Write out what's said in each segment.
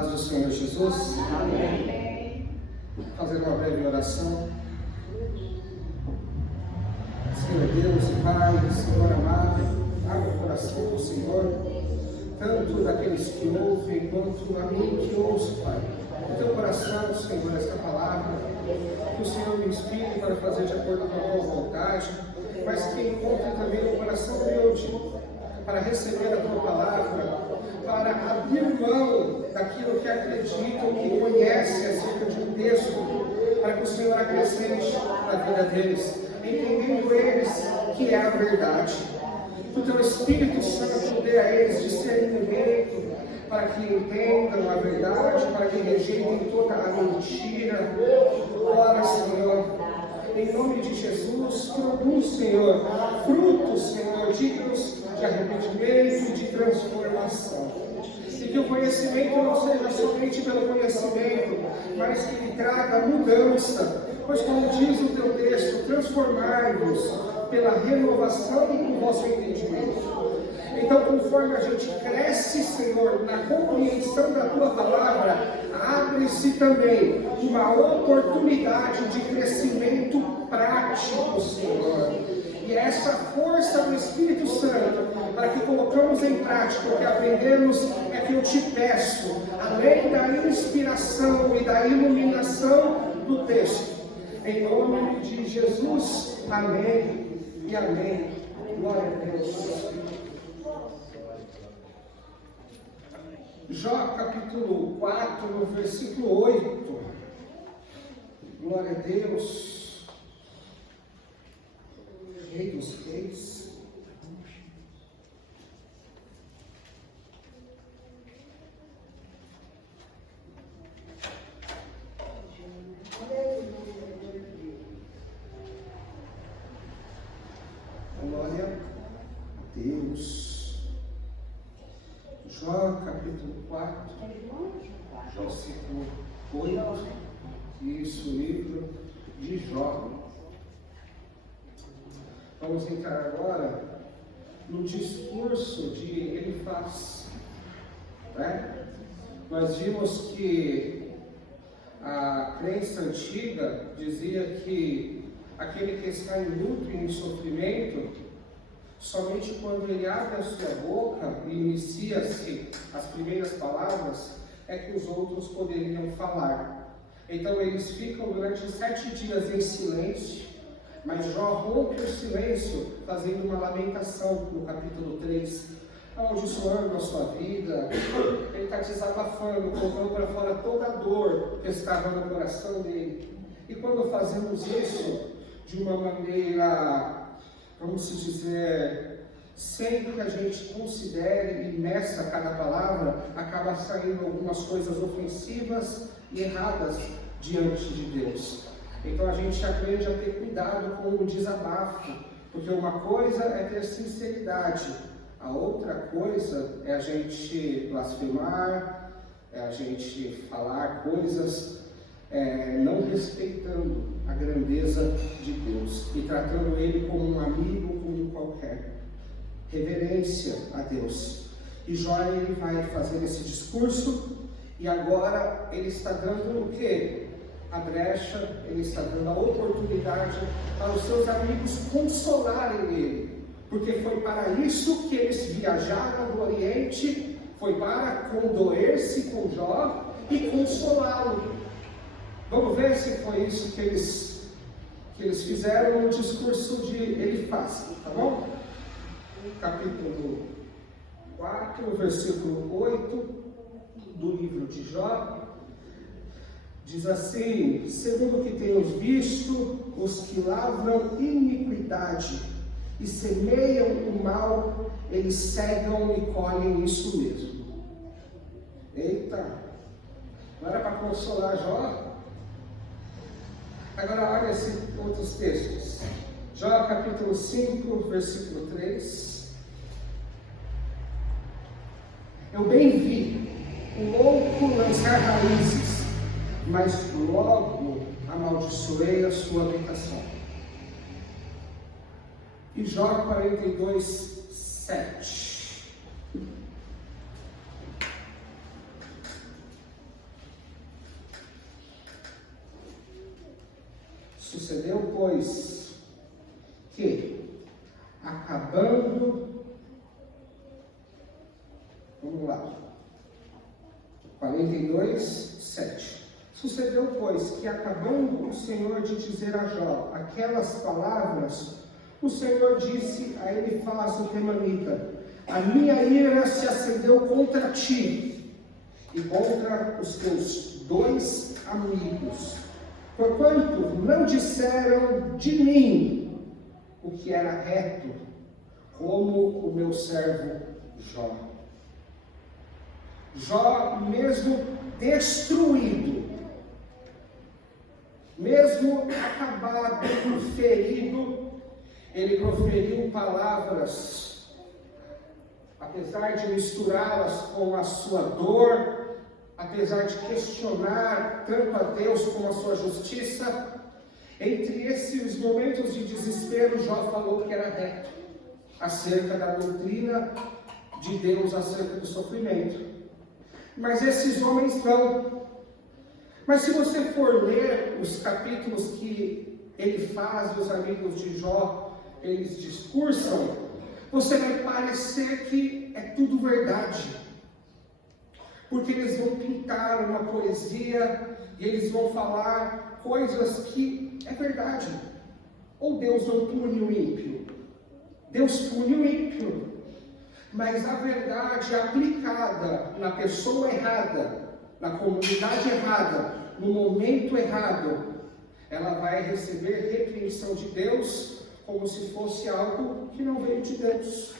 Do Senhor Jesus. Amém. Fazer uma breve oração. Senhor Deus e Pai, Senhor amado, abre o coração do Senhor, tanto daqueles que ouvem quanto a mim que ouço, Pai. No teu coração, Senhor, esta palavra, que o Senhor me inspire para fazer de acordo com a tua vontade, mas que encontre também no coração humilde para receber a tua palavra, para abrir mão daquilo que acreditam, que conhecem acerca de um texto, para que o Senhor acrescente na vida deles, entendendo eles que é a verdade. Que o teu Espírito Santo dê a eles discernimento, para que entendam a verdade, para que rejeitem toda a mentira. Ora, Senhor, em nome de Jesus, produz, Senhor, frutos, Senhor, dignos de arrependimento e de transformação. E que o conhecimento não seja somente pelo conhecimento, mas que ele traga mudança. Pois, como diz o teu texto, transformai-vos pela renovação do vosso entendimento. Então, conforme a gente cresce, Senhor, na compreensão da tua palavra, abre-se também uma oportunidade de crescimento prático, Senhor. E é essa força do Espírito Santo, para que colocamos em prática o que aprendemos, é que eu te peço, além da inspiração e da iluminação do texto. Em nome de Jesus, amém e amém. Glória a Deus. Jó capítulo 4, no versículo 8. Glória a Deus. Rei dos reis. Glória a Deus. Jó capítulo 4, versículo 8. Isso, livro de Jó. Vamos entrar agora no discurso de Elifaz. Nós vimos que a crença antiga dizia que aquele que está em luto e em sofrimento, somente quando ele abre a sua boca e inicia-se as primeiras palavras, é que os outros poderiam falar. Então eles ficam durante 7 dias em silêncio. Mas Jó rompe o silêncio, fazendo uma lamentação no capítulo 3, amaldiçoando a sua vida. Ele está desabafando, colocando para fora toda a dor que estava no coração dele. E quando fazemos isso de uma maneira, vamos dizer, sem que a gente considere e meça cada palavra, acaba saindo algumas coisas ofensivas e erradas diante de Deus. Então a gente aprende a ter cuidado com o desabafo, porque uma coisa é ter sinceridade, a outra coisa é a gente blasfemar, é a gente falar coisas não respeitando a grandeza de Deus e tratando Ele como um amigo, como qualquer. Reverência a Deus. E Jó, ele vai fazer esse discurso e agora ele está dando o quê? A brecha, ele está dando a oportunidade para os seus amigos consolarem ele, porque foi para isso que eles viajaram do Oriente, foi para condoer-se com Jó e consolá-lo. Vamos ver se foi isso que eles fizeram no discurso de Elifaz, tá bom? Capítulo 4, versículo 8 do livro de Jó. Diz assim: segundo o que temos visto, os que lavram iniquidade e semeiam o mal, eles cegam e colhem isso mesmo. Eita, não era para consolar Jó? Agora olha esses outros textos. Jó capítulo 5, versículo 3. Eu bem vi o louco lançar raízes, mas logo amaldiçoei a sua habitação. E Jó 42, 7. Sucedeu, pois, que, acabando, vamos lá, 42, 7. Sucedeu, pois, que acabando o Senhor de dizer a Jó aquelas palavras, o Senhor disse a Elifaz o temanita: a minha ira se acendeu contra ti e contra os teus 2 amigos, porquanto não disseram de mim o que era reto, como o meu servo Jó. Jó, mesmo destruído, mesmo acabado, ferido, ele proferiu palavras, apesar de misturá-las com a sua dor, apesar de questionar tanto a Deus como a sua justiça. Entre esses momentos de desespero, Jó falou que era reto, acerca da doutrina de Deus, acerca do sofrimento. Mas esses homens não. Mas se você for ler os capítulos que Elifaz e os amigos de Jó, eles discursam, você vai parecer que é tudo verdade. Porque eles vão pintar uma poesia e eles vão falar coisas que é verdade. Ou Deus não pune o ímpio? Deus pune o ímpio. Mas a verdade aplicada na pessoa errada, na comunidade errada, no momento errado, ela vai receber repreensão de Deus como se fosse algo que não veio de Deus.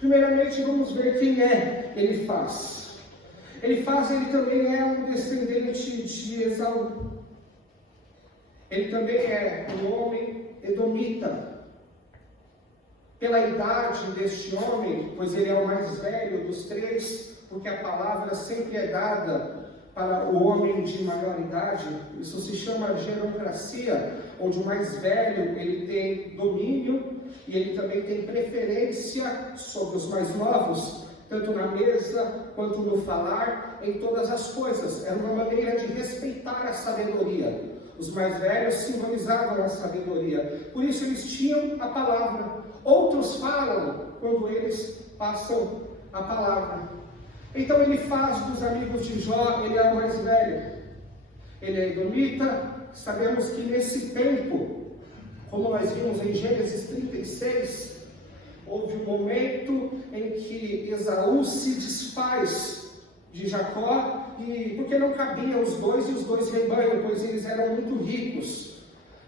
Primeiramente, vamos ver quem é Elifaz. Elifaz, ele também é um descendente de Esaú. Ele também é um homem edomita. Pela idade deste homem, pois ele é o mais velho dos 3, porque a palavra sempre é dada para o homem de maior idade, isso se chama geroncracia, onde o mais velho ele tem domínio e ele também tem preferência sobre os mais novos, tanto na mesa quanto no falar, em todas as coisas. Era uma maneira de respeitar a sabedoria. Os mais velhos simbolizavam a sabedoria, por isso eles tinham a palavra. Outros falam quando eles passam a palavra. Então ele faz dos amigos de Jó, ele é o mais velho. Ele é edomita. Sabemos que nesse tempo, como nós vimos em Gênesis 36, houve um momento em que Esaú se desfaz de Jacó, porque não cabiam os dois e os dois rebanhos, pois eles eram muito ricos.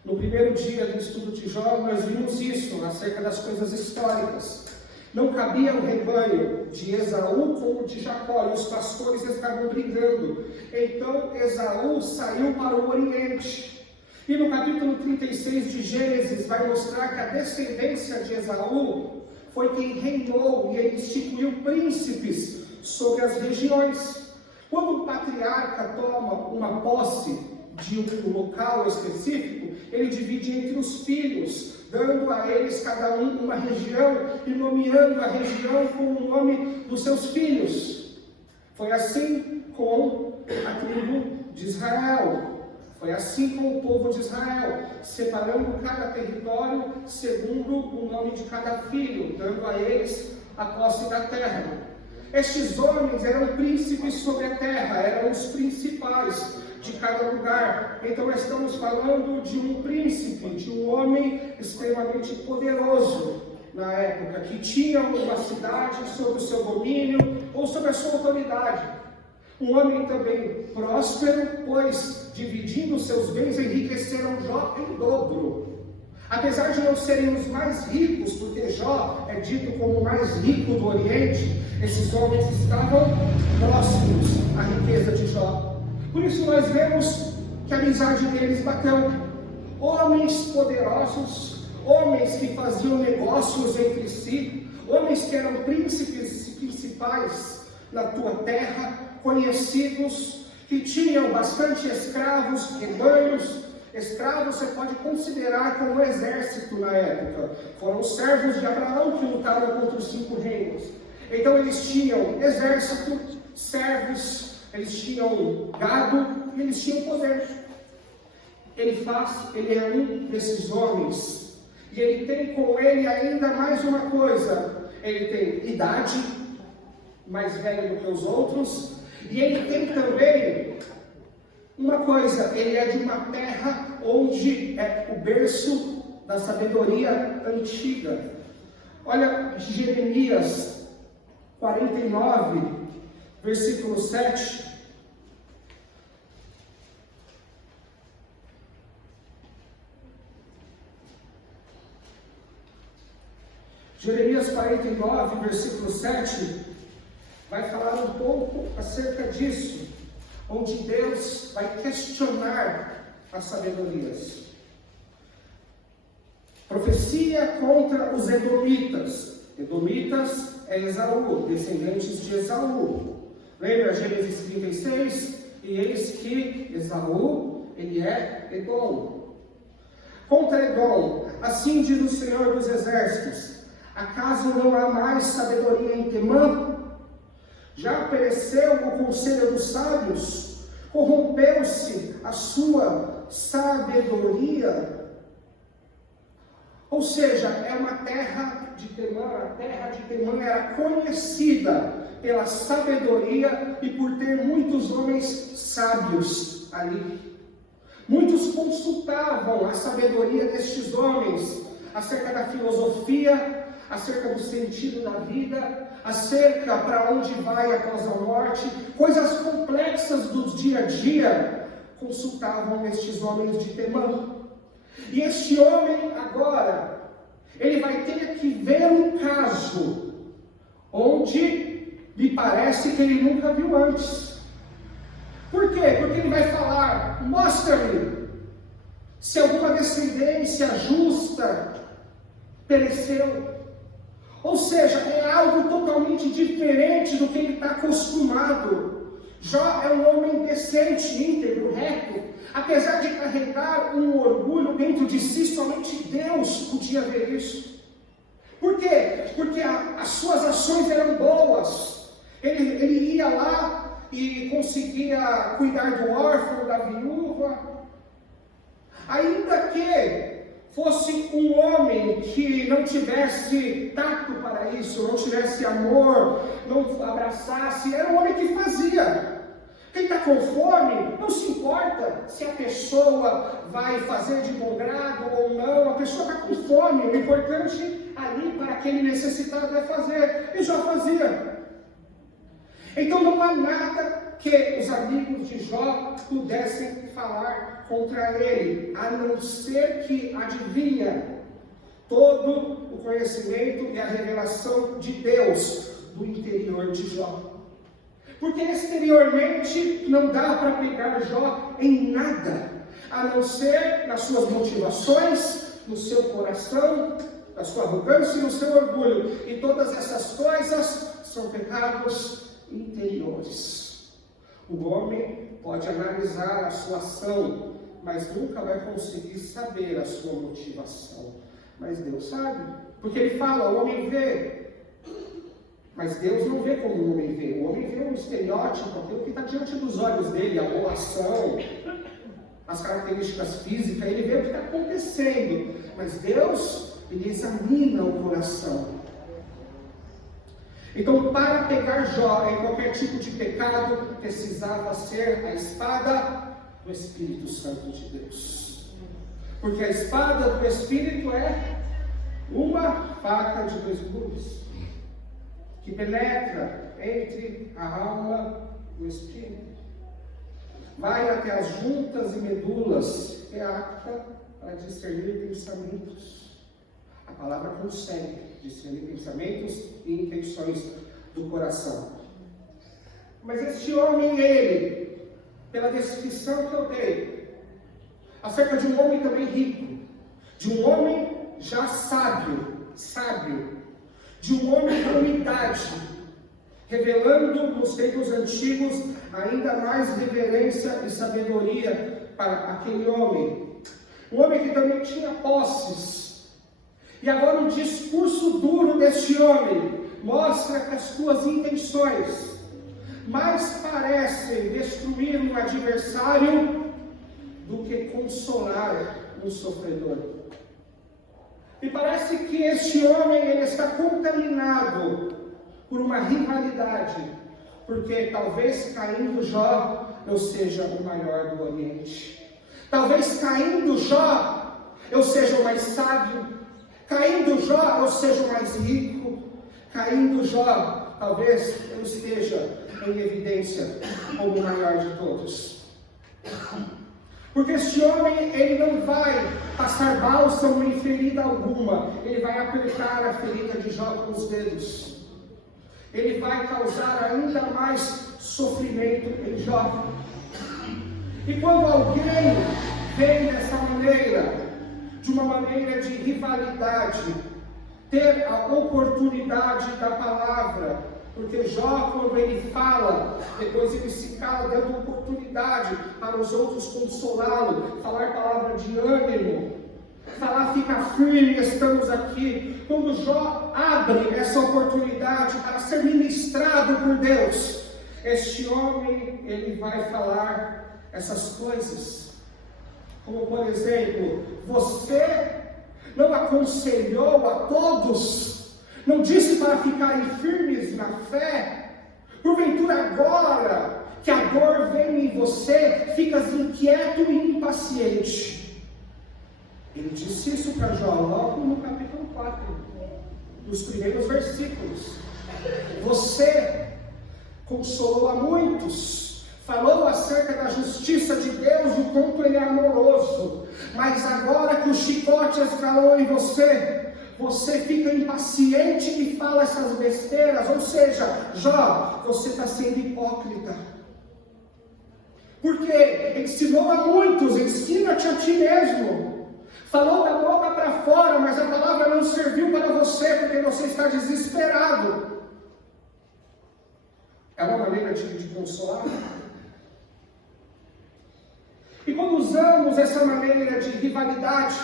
No primeiro dia do estudo de Jó, nós vimos isso, acerca das coisas históricas. Não cabia o rebanho de Esaú com o de Jacó, e os pastores estavam brigando. Então Esaú saiu para o Oriente. E no capítulo 36 de Gênesis vai mostrar que a descendência de Esaú foi quem reinou, e ele instituiu príncipes sobre as regiões. Quando o patriarca toma uma posse de um local específico, ele divide entre os filhos, dando a eles cada um uma região e nomeando a região com o nome dos seus filhos. Foi assim com a tribo de Israel. Foi assim com o povo de Israel, separando cada território segundo o nome de cada filho, dando a eles a posse da terra. Estes homens eram príncipes sobre a terra, eram os principais de cada lugar. Então estamos falando de um príncipe, de um homem extremamente poderoso na época, que tinha uma cidade sob o seu domínio ou sob a sua autoridade. Um homem também próspero, pois dividindo seus bens enriqueceram Jó em dobro. Apesar de não serem os mais ricos, porque Jó é dito como o mais rico do Oriente, esses homens estavam próximos à riqueza de Jó. Por isso nós vemos que a amizade deles bateu. Homens poderosos, homens que faziam negócios entre si, homens que eram príncipes principais na tua terra, conhecidos, que tinham bastante escravos, rebanhos. Escravos você pode considerar como um exército na época. Foram os servos de Abraão que lutaram contra os 5 reinos. Então eles tinham exército, servos, eles tinham gado e eles tinham poder. ele é um desses homens. E ele tem com ele ainda mais uma coisa. Ele tem idade, mais velho do que os outros. E ele tem também uma coisa. Ele é de uma terra onde é o berço da sabedoria antiga. Olha Jeremias 49, versículo 7. Jeremias 49, versículo 7, vai falar um pouco acerca disso, onde Deus vai questionar as sabedorias. Profecia contra os edomitas. Edomitas é Esaú, descendentes de Esaú. Lembra Gênesis 36? E eis que Esaú, ele é Edom. Contra Edom, assim diz o Senhor dos Exércitos: acaso não há mais sabedoria em Temã? Já pereceu o conselho dos sábios? Corrompeu-se a sua sabedoria? Ou seja, é uma terra de Temã. A terra de Temã era conhecida pela sabedoria e por ter muitos homens sábios ali. Muitos consultavam a sabedoria destes homens acerca da filosofia, acerca do sentido da vida, acerca para onde vai após a morte, coisas complexas do dia a dia, consultavam estes homens de Temã. E este homem agora, ele vai ter que ver um caso, onde lhe parece que ele nunca viu antes. Por quê? Porque ele vai falar: mostra-me se alguma descendência justa pereceu. Ou seja, é algo totalmente diferente do que ele está acostumado. Jó é um homem decente, íntegro, reto. Apesar de carregar um orgulho dentro de si, somente Deus podia ver isso. Por quê? Porque as suas ações eram boas. Ele ia lá e conseguia cuidar do órfão, da viúva. Ainda que fosse um homem que não tivesse tato para isso, não tivesse amor, não abraçasse, era um homem que fazia. Quem está com fome, não se importa se a pessoa vai fazer de bom grado ou não, a pessoa está com fome, o importante ali para aquele necessitado é fazer, e Jó fazia. Então não há nada que os amigos de Jó pudessem falar contra ele, a não ser que adivinha todo o conhecimento e a revelação de Deus do interior de Jó. Porque exteriormente não dá para pegar Jó em nada, a não ser nas suas motivações, no seu coração, na sua arrogância e no seu orgulho. E todas essas coisas são pecados interiores. O homem pode analisar a sua ação, mas nunca vai conseguir saber a sua motivação. Mas Deus sabe, porque ele fala: o homem vê. Mas Deus não vê como o homem vê. O homem vê um estereótipo, aquilo que está diante dos olhos dele, a boa ação, as características físicas, ele vê o que está acontecendo. Mas Deus, ele examina o coração. Então, para pegar Jó em qualquer tipo de pecado, precisava ser a espada do Espírito Santo de Deus. Porque a espada do Espírito é uma faca de dois gumes, que penetra entre a alma e o espírito, vai até as juntas e medulas, é apta para discernir pensamentos. A palavra consegue discernir pensamentos e intenções do coração. Mas este homem, ele, pela descrição que eu dei, acerca de um homem também rico, de um homem já sábio, de um homem com idade, revelando nos tempos antigos ainda mais reverência e sabedoria para aquele homem. Um homem que também tinha posses. E agora o discurso duro deste homem mostra que as suas intenções mais parecem destruir um adversário do que consolar um sofredor. E parece que este homem ele está contaminado por uma rivalidade, porque talvez caindo Jó eu seja o maior do ambiente. Talvez caindo Jó eu seja o mais sábio. Caindo Jó eu seja o mais rico. Caindo Jó, talvez eu esteja em evidência como o maior de todos. Porque este homem, ele não vai passar bálsamo em ferida alguma. Ele vai apertar a ferida de Jó com os dedos. Ele vai causar ainda mais sofrimento em Jó. E quando alguém vem dessa maneira, de uma maneira de rivalidade, ter a oportunidade da palavra, porque Jó, quando ele fala, depois ele se cala, dando oportunidade para os outros consolá-lo, falar palavra de ânimo, falar fica firme, estamos aqui. Quando Jó abre essa oportunidade para ser ministrado por Deus, este homem, ele vai falar essas coisas, como por exemplo, você não aconselhou a todos, não disse para ficarem firmes na fé? Porventura agora que a dor vem em você, ficas inquieto e impaciente. Ele disse isso para Jó logo no capítulo 4, nos primeiros versículos. Você consolou a muitos, falou acerca da justiça de Deus, o quanto Ele é amoroso, mas agora que o chicote escalou em você, você fica impaciente e fala essas besteiras. Ou seja, Jó, você está sendo hipócrita, porque ensinou a muitos, ensina-te a ti mesmo, falou da boca para fora, mas a palavra não serviu para você, porque você está desesperado. É uma maneira de consolar. E quando usamos essa maneira de rivalidade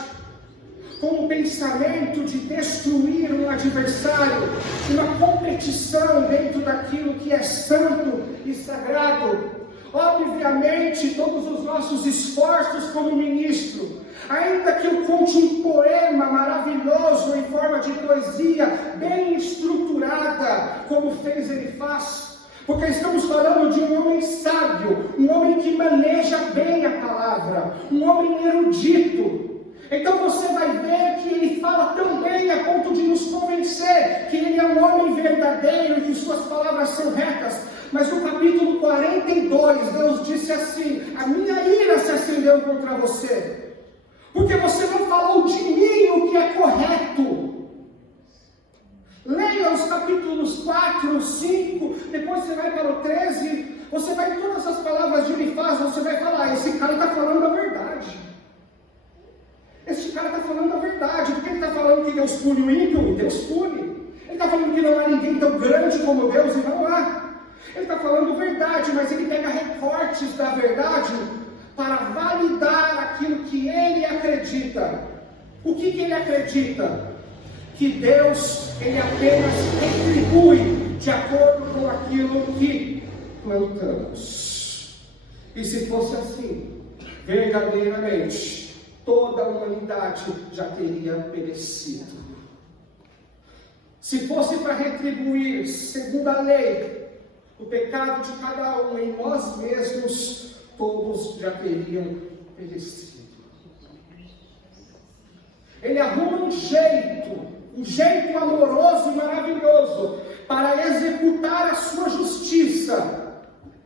como pensamento de destruir um adversário, uma competição dentro daquilo que é santo e sagrado, obviamente todos os nossos esforços como ministro, ainda que eu conte um poema maravilhoso em forma de poesia, bem estruturada, como fez Elifaz, porque estamos falando de um homem sábio, um homem que maneja bem a palavra, um homem erudito. Então você vai ver que ele fala tão bem a ponto de nos convencer que ele é um homem verdadeiro e que suas palavras são retas. Mas no capítulo 42, Deus disse assim: a minha ira se acendeu contra você, porque você não falou de mim o que é correto. Leia os capítulos 4, 5, depois você vai para o 13, você vai em todas as palavras de Elifaz, você vai falar: esse cara está falando a verdade. Esse cara está falando a verdade, porque ele está falando que Deus pune o ímpio, Deus pune. Ele está falando que não há ninguém tão grande como Deus, e não há. Ele está falando verdade, mas ele pega recortes da verdade para validar aquilo que ele acredita. O que ele acredita? Que Deus, ele apenas retribui de acordo com aquilo que plantamos. E se fosse assim, verdadeiramente, toda a humanidade já teria perecido. Se fosse para retribuir, segundo a lei, o pecado de cada um em nós mesmos, todos já teriam perecido. Ele arruma um jeito amoroso e maravilhoso para executar a sua justiça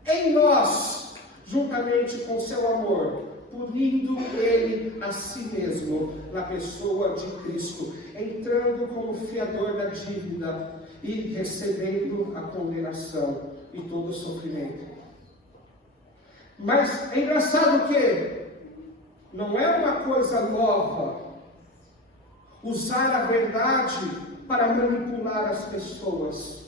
em nós, juntamente com seu amor, punindo ele a si mesmo na pessoa de Cristo, entrando como fiador da dívida e recebendo a condenação e todo o sofrimento. Mas é engraçado que não é uma coisa nova usar a verdade para manipular as pessoas,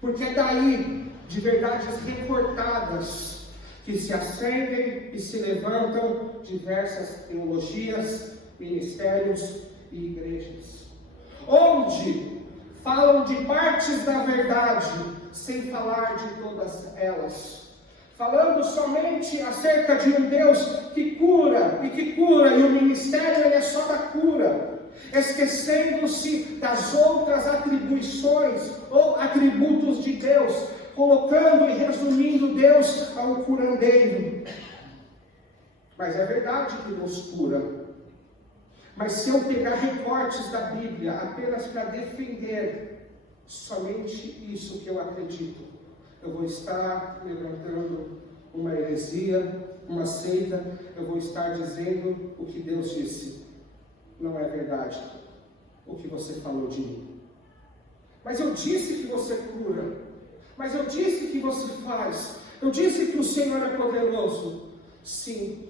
porque é daí, de verdades recortadas, que se acendem e se levantam diversas teologias, ministérios e igrejas, onde falam de partes da verdade, sem falar de todas elas, falando somente acerca de um Deus que cura, e o ministério ele é só da cura, esquecendo-se das outras atribuições ou atributos de Deus, colocando e resumindo Deus a um curandeiro. Mas é verdade que Deus cura. Mas se eu pegar recortes da Bíblia apenas para defender somente isso que eu acredito, eu vou estar levantando uma heresia, uma seita, eu vou estar dizendo o que Deus disse. Não é verdade o que você falou de mim. Mas eu disse que você cura. Mas eu disse que você faz. Eu disse que o Senhor é poderoso. Sim,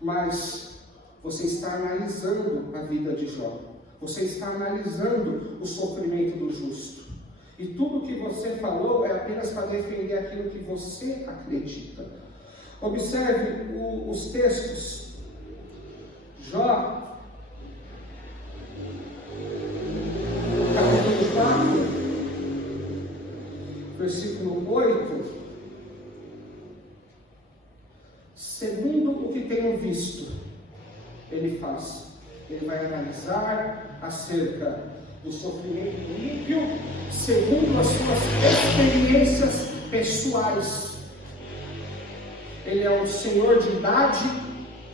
mas você está analisando a vida de Jó. Você está analisando o sofrimento do justo. E tudo que você falou é apenas para defender aquilo que você acredita. Observe os textos. Jó, capítulo 4, versículo 8. Segundo o que tenho visto, ele faz. Ele vai analisar acerca do sofrimento do ímpio, segundo as suas experiências pessoais. Ele é um senhor de idade,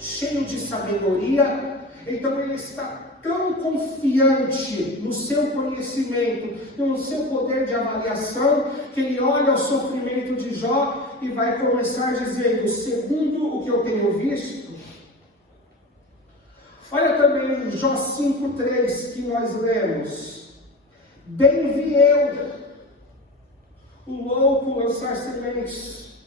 cheio de sabedoria, então ele está tão confiante no seu conhecimento, no seu poder de avaliação, que ele olha o sofrimento de Jó e vai começar dizendo, segundo o que eu tenho visto. Olha também Jó 5,3 que nós lemos. Bem vi eu o louco lançar sementes.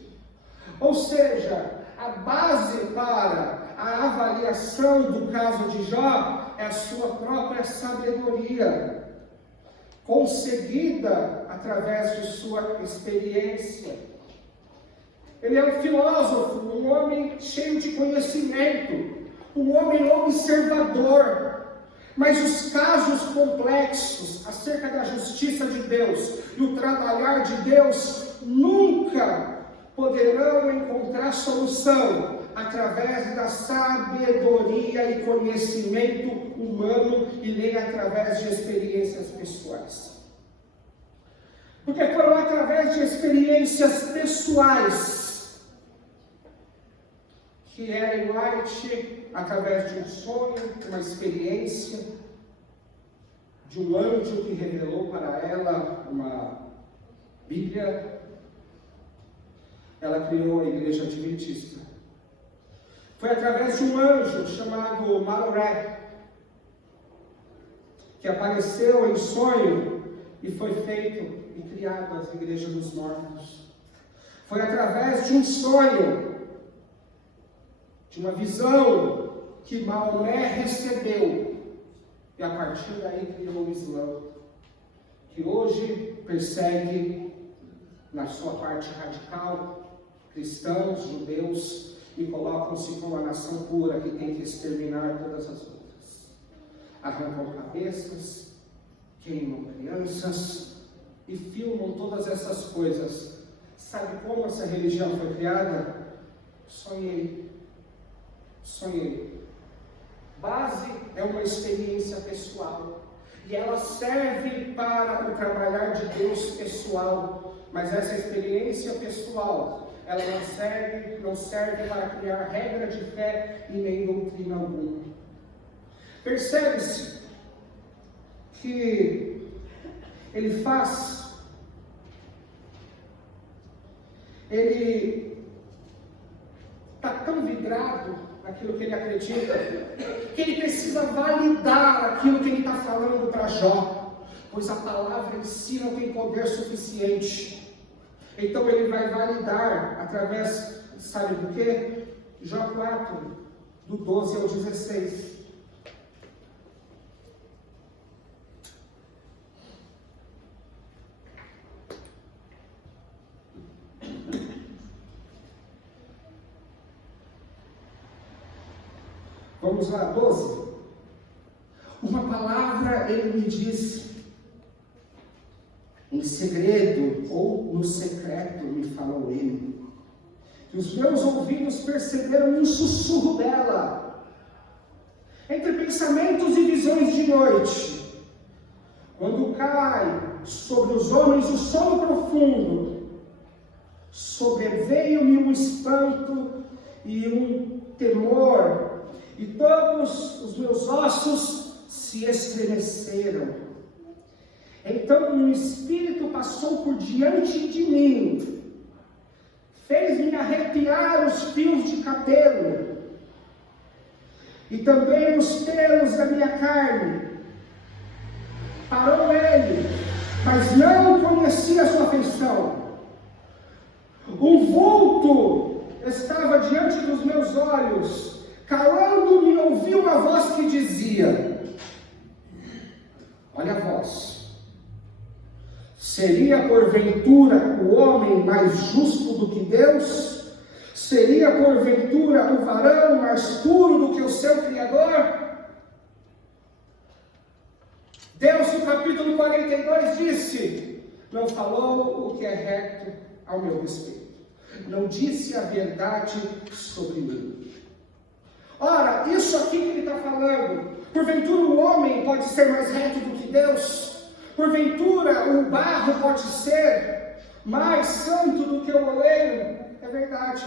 Ou seja, a base para a avaliação do caso de Jó é a sua própria sabedoria, conseguida através de sua experiência. Ele é um filósofo, um homem cheio de conhecimento, um homem observador, mas os casos complexos acerca da justiça de Deus e o trabalhar de Deus nunca poderão encontrar solução através da sabedoria e conhecimento humano e nem através de experiências pessoais. Porque foram através de experiências pessoais que Ellen White, através de um sonho, uma experiência, de um anjo que revelou para ela uma Bíblia, ela criou a Igreja Adventista. Foi através de um anjo chamado Maloré, que apareceu em sonho e foi feito e criado as Igrejas dos Mormons. Foi através de um sonho, de uma visão que Maomé recebeu, e a partir daí criou o Islã, que hoje persegue, na sua parte radical, cristãos, judeus, e colocam-se como a nação pura que tem que exterminar todas as outras. Arrancam cabeças, queimam crianças e filmam todas essas coisas. Sabe como essa religião foi criada? Sonhei. Base é uma experiência pessoal. E ela serve para o trabalhar de Deus pessoal. Mas essa experiência pessoal, ela não serve para criar regra de fé e nem doutrina alguma. Percebe-se que ele está tão vidrado naquilo que ele acredita, que ele precisa validar aquilo que ele está falando para Jó, pois a palavra em si não tem poder suficiente. Então ele vai validar através, sabe do quê? Jó 4, do 12 ao 16. Vamos lá, 12. Uma palavra ele me disse, em segredo ou no secreto me falou ele. que os meus ouvidos perceberam um sussurro dela, entre pensamentos e visões de noite, quando cai sobre os homens o sono profundo, sobreveio-me um espanto e um temor, e todos os meus ossos se estremeceram. Então um espírito passou por diante de mim, fez-me arrepiar os fios de cabelo, e também os pelos da minha carne. Parou ele, mas não conhecia a sua feição. Um vulto estava diante dos meus olhos, calando-me, ouvi uma voz que dizia: olha a voz. Seria porventura o homem mais justo do que Deus? Seria porventura o varão mais puro do que o seu Criador? Deus, no capítulo 42, disse: não falou o que é reto ao meu respeito, não disse a verdade sobre mim. Ora, isso aqui que ele está falando, porventura o homem pode ser mais reto do que Deus? Porventura o barro pode ser mais santo do que o oleiro? É verdade.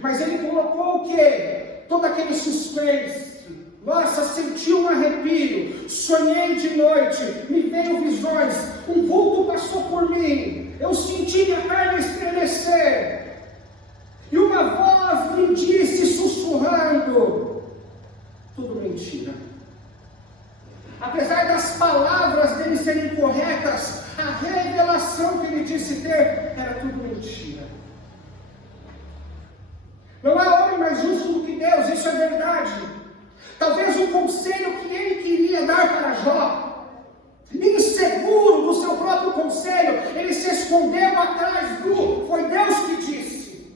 Mas ele colocou o quê? Todo aquele suspense. Nossa, senti um arrepio, sonhei de noite, me veio visões, um vulto passou por mim, eu senti minha carne estremecer, e uma voz me disse, sussurrando: tudo mentira. Apesar das palavras dele serem corretas, a revelação que ele disse ter era tudo mentira. Não há homem mais justo do que Deus, isso é verdade. Talvez o conselho que ele queria dar para Jó, inseguro do seu próprio conselho, ele se escondeu atrás do: foi Deus que disse.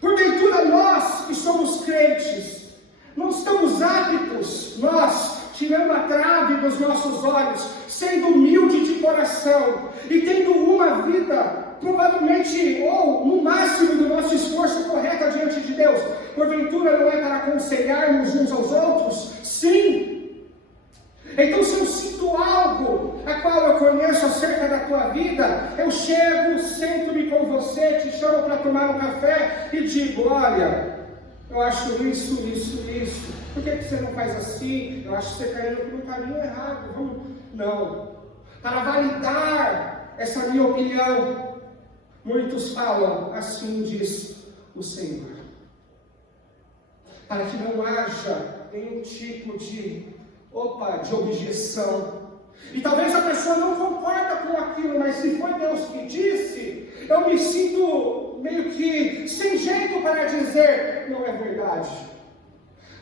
Porventura nós que somos crentes, não estamos aptos, nós, tirando a trave dos nossos olhos, sendo humilde de coração e tendo uma vida provavelmente, ou no máximo do nosso esforço, correta diante de Deus, porventura não é para aconselharmos uns aos outros? Sim. Então, se eu sinto algo a qual eu conheço acerca da tua vida, eu chego, sento-me com você, te chamo para tomar um café e digo: olha, eu acho isso. Por que você não faz assim? Eu acho que você está indo por um caminho errado. Não. Para validar essa minha opinião, muitos falam: assim diz o Senhor. Para que não haja nenhum tipo de objeção. E talvez a pessoa não concorda com aquilo, mas se foi Deus que disse, eu me sinto meio que sem jeito para dizer: não é verdade.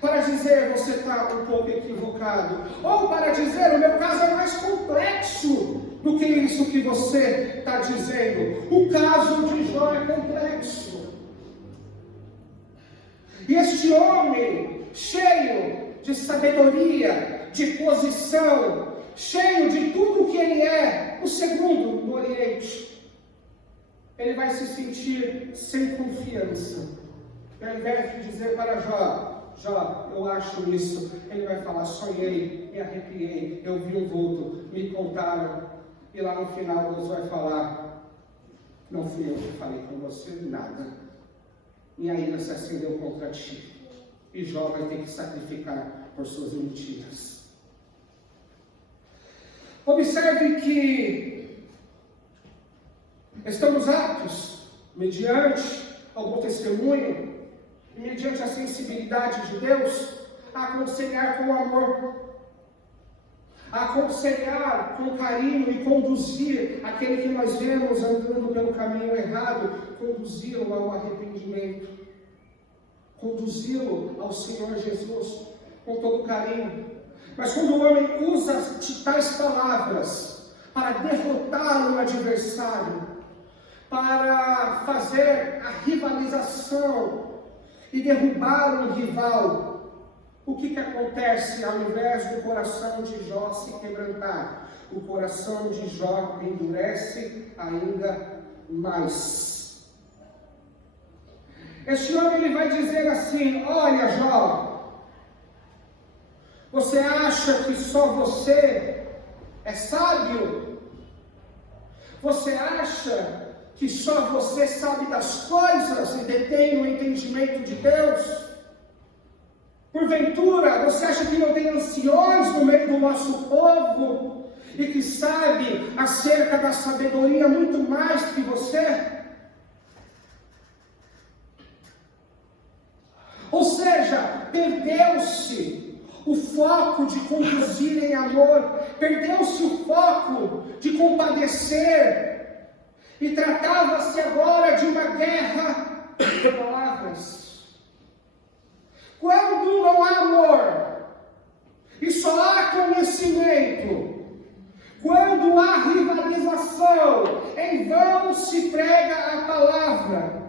Para dizer: você está um pouco equivocado. Ou para dizer: o meu caso é mais complexo do que isso que você está dizendo. O caso de Jó é complexo. E este homem, cheio de sabedoria, de posição, cheio de tudo o que ele é, o segundo no Oriente, ele vai se sentir sem confiança. E ao invés de dizer para Jó, eu acho isso, ele vai falar: sonhei, me arrepiei, eu vi um vulto, me contaram. E lá no final Deus vai falar: não fui eu que falei com você, nada. Minha ira se acendeu contra ti. E Jó vai ter que sacrificar por suas mentiras. Observe que estamos aptos, mediante ao bom testemunho, e mediante a sensibilidade de Deus, a aconselhar com amor, a aconselhar com carinho e conduzir aquele que nós vemos andando pelo caminho errado, conduzi-lo ao arrependimento, conduzi-lo ao Senhor Jesus com todo carinho. Mas quando o homem usa de tais palavras para derrotar um adversário, para fazer a rivalização e derrubar um rival, o que acontece? Ao invés do coração de Jó se quebrantar, o coração de Jó endurece ainda mais. Este homem ele vai dizer assim: olha, Jó, você acha que só você é sábio? Você acha que só você sabe das coisas e detém o entendimento de Deus? Porventura, você acha que não tem anciões no meio do nosso povo e que sabe acerca da sabedoria muito mais que você? Ou seja, perdeu-se o foco de conduzir em amor, perdeu-se o foco de compadecer, e tratava-se agora de uma guerra de palavras. Quando não há amor e só há conhecimento, quando há rivalização, em vão se prega a palavra.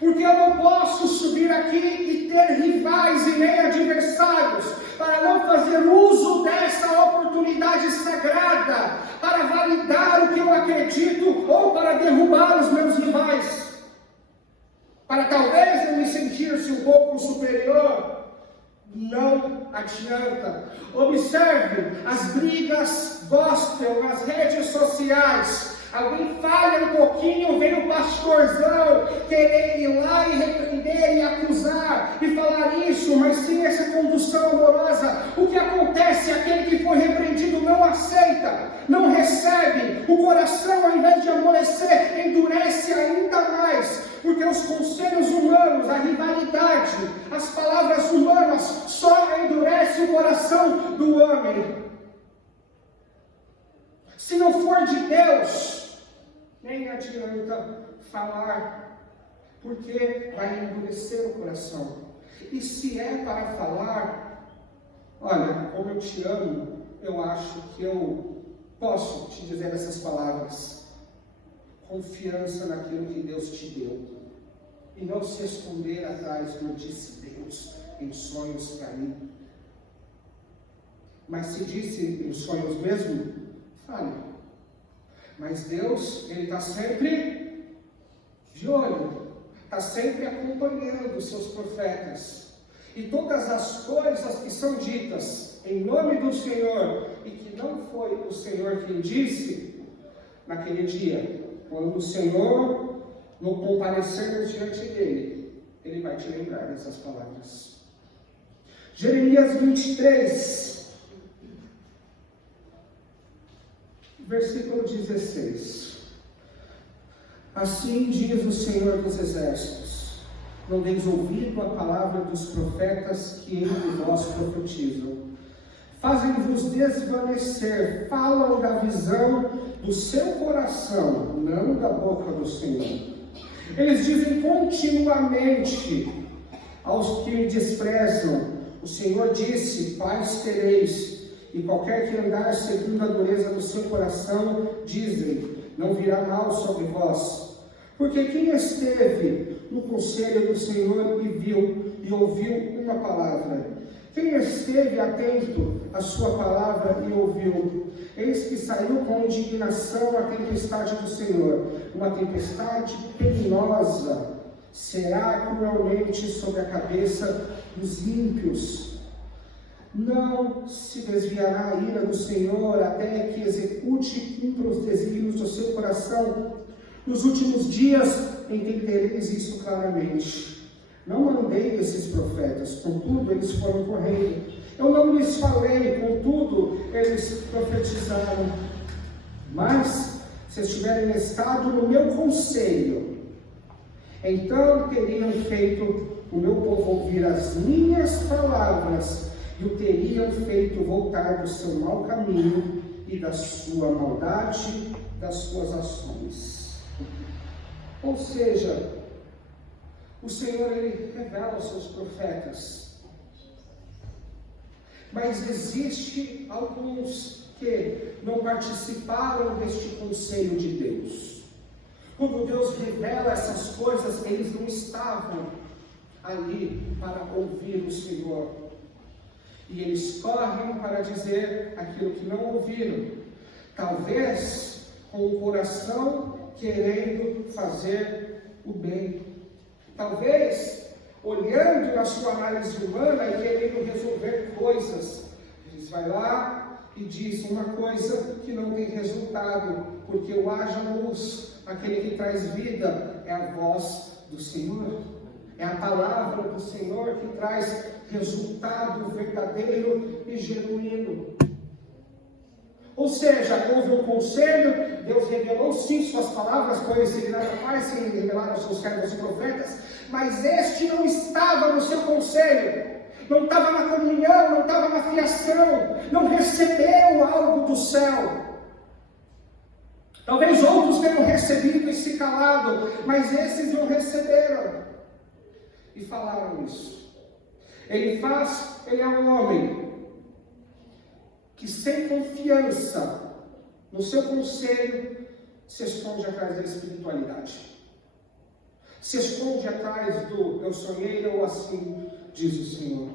Porque eu não posso subir aqui e ter rivais e nem adversários, para não fazer uso dessa oportunidade sagrada, para validar o que eu acredito, ou para derrubar os meus rivais, para talvez eu me sentir-se um pouco superior. Não adianta. Observe as brigas gospel nas redes sociais. Alguém falha um pouquinho, vem o pastorzão querer ir lá e repreender e acusar e falar isso, mas sem essa condução amorosa, o que acontece? Aquele que foi repreendido não aceita, não recebe, o coração, ao invés de amolecer, endurece ainda mais, porque os conselhos humanos, a rivalidade, as palavras humanas só endurecem o coração do homem. Se não for de Deus, nem adianta falar, porque vai endurecer o coração. E se é para falar, olha, como eu te amo, eu acho que eu posso te dizer essas palavras. Confiança naquilo que Deus te deu. E não se esconder atrás do disse Deus em sonhos caídos. Mas se disse em sonhos mesmo, fale. Mas Deus, Ele está sempre de olho, está sempre acompanhando os seus profetas. E todas as coisas que são ditas em nome do Senhor, e que não foi o Senhor quem disse, naquele dia, quando o Senhor não comparecer diante dele, Ele vai te lembrar dessas palavras. Jeremias 23, versículo 16. Assim diz o Senhor dos Exércitos: não deis ouvido à palavra dos profetas que entre vós profetizam. Fazem-vos desvanecer, falam da visão do seu coração, não da boca do Senhor. Eles dizem continuamente aos que me desprezam: o Senhor disse, paz tereis. E qualquer que andar segundo a dureza do seu coração, dizem, não virá mal sobre vós. Porque quem esteve no conselho do Senhor e viu e ouviu uma palavra? Quem esteve atento à sua palavra e ouviu? Eis que saiu com indignação a tempestade do Senhor, uma tempestade penosa, será cruelmente sobre a cabeça dos ímpios. Não se desviará a ira do Senhor até que execute cumpra os desígnios do seu coração. Nos últimos dias entendereis isso claramente. Não mandei esses profetas, contudo eles foram correndo. Eu não lhes falei, contudo eles profetizaram. Mas se estiverem estado no meu conselho, então teriam feito o meu povo ouvir as minhas palavras, e o teriam feito voltar do seu mau caminho e da sua maldade, das suas ações. Ou seja, o Senhor, Ele revela aos seus profetas. Mas existe alguns que não participaram deste conselho de Deus. Quando Deus revela essas coisas, eles não estavam ali para ouvir o Senhor. E eles correm para dizer aquilo que não ouviram. Talvez com o coração querendo fazer o bem. Talvez, olhando na sua análise humana e querendo resolver coisas, eles vai lá e diz uma coisa que não tem resultado, porque o haja luz, aquele que traz vida, é a voz do Senhor. É a palavra do Senhor que traz resultado verdadeiro e genuíno. Ou seja, houve um conselho, Deus revelou sim suas palavras, pois ele nada faz sem revelar aos seus servos e profetas, mas este não estava no seu conselho, não estava na comunhão, não estava na filiação, não recebeu algo do céu. Talvez outros tenham recebido e se calado, mas esses não receberam. E falaram isso. Ele é um homem que sem confiança no seu conselho se esconde atrás da espiritualidade. Se esconde atrás do eu sonhei ou assim diz o Senhor.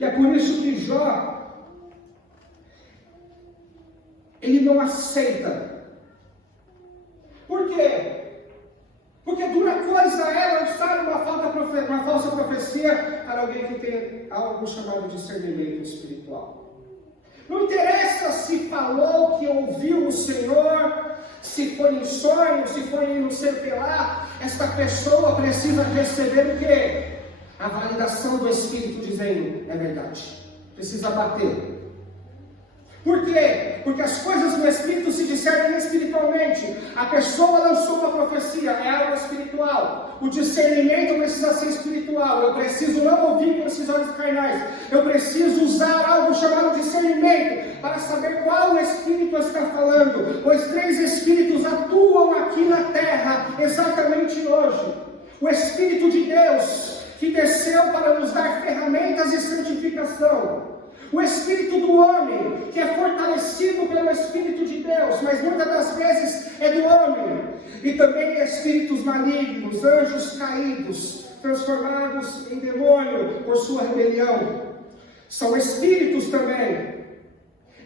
E é por isso que Jó, ele não aceita. Por quê? Porque dura coisa ela estar numa falsa profecia para alguém que tem algo chamado discernimento espiritual. Não interessa se falou que ouviu o Senhor, se foi em sonho, se foi em não sei o que lá, esta pessoa precisa receber o quê? A validação do Espírito dizendo, é verdade. Precisa bater. Por quê? Porque as coisas do Espírito se discernem espiritualmente. A pessoa lançou uma profecia, é algo espiritual. O discernimento precisa ser espiritual. Eu preciso não ouvir com esses olhos carnais. Eu preciso usar algo chamado discernimento para saber qual Espírito está falando. Pois 3 Espíritos atuam aqui na terra exatamente hoje. O Espírito de Deus, que desceu para nos dar ferramentas de santificação. O espírito do homem, que é fortalecido pelo Espírito de Deus, mas muitas das vezes é do homem. E também espíritos malignos, anjos caídos, transformados em demônio por sua rebelião. São espíritos também.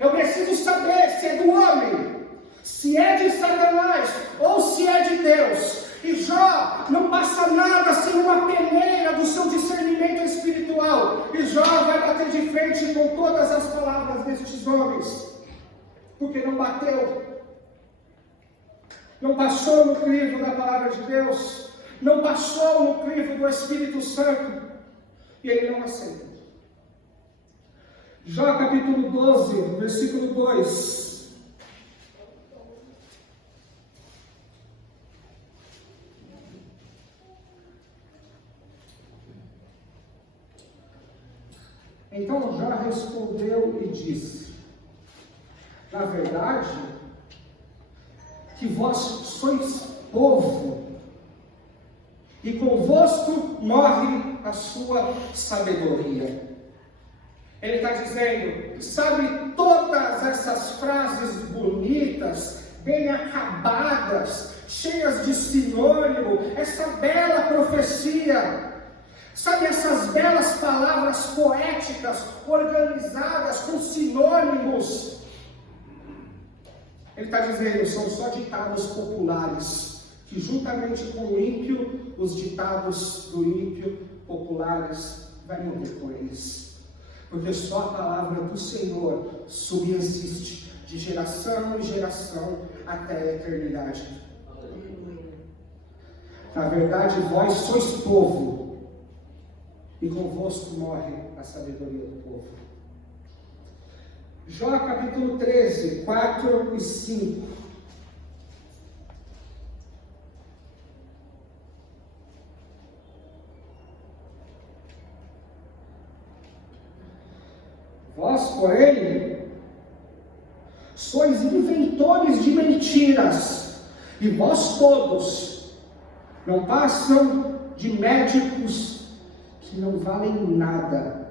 Eu preciso saber se é do homem, se é de Satanás ou se é de Deus. E Jó não passa nada sem uma peneira do seu discernimento espiritual. E Jó vai bater de frente com todas as palavras destes homens. Porque não bateu. Não passou no crivo da palavra de Deus. Não passou no crivo do Espírito Santo. E ele não aceita. Jó capítulo 12, versículo 2. Então Jó respondeu e disse, na verdade, que vós sois povo, e convosco morre a sua sabedoria. Ele está dizendo, sabe, todas essas frases bonitas, bem acabadas, cheias de sinônimo, essa bela profecia, sabe, essas belas palavras poéticas, organizadas com sinônimos. Ele está dizendo, são só ditados populares, que juntamente com o ímpio, os ditados do ímpio populares vai morrer com eles. Porque só a palavra do Senhor subsiste de geração em geração até a eternidade. Na verdade, vós sois povo, e convosco morre a sabedoria do povo. Jó capítulo 13, 4 e 5. Vós, porém, sois inventores de mentiras, e vós todos não passam de médicos que não valem nada.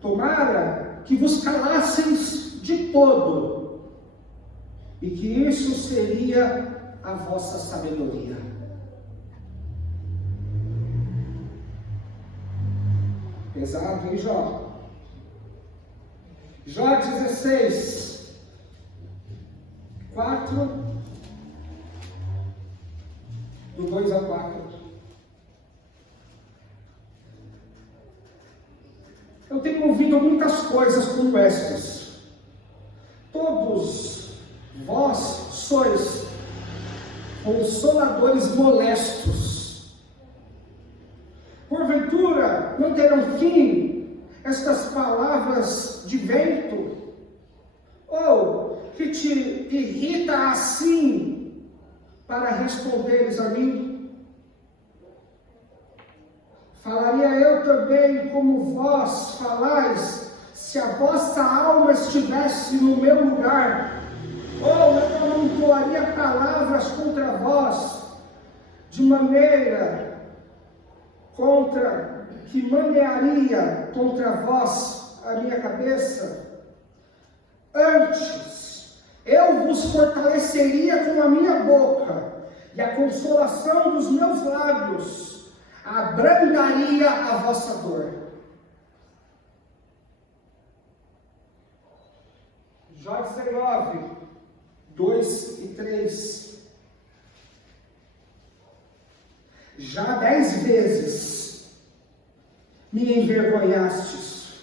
Tomara que vos calasseis de todo, e que isso seria a vossa sabedoria. Pesado, hein, Jó? Jó 16, 4, do 2 a 4. Eu tenho ouvido muitas coisas como estas. Todos vós sois consoladores molestos. Porventura não terão fim estas palavras de vento? Ou que te irrita assim para responderes a mim? Falaria eu também como vós falais, se a vossa alma estivesse no meu lugar, ou eu não emploaria palavras contra vós, de maneira que manearia contra vós a minha cabeça? Antes, eu vos fortaleceria com a minha boca, e a consolação dos meus lábios abrandaria a vossa dor. Jó 19, 2 e 3. Já 10 vezes me envergonhastes.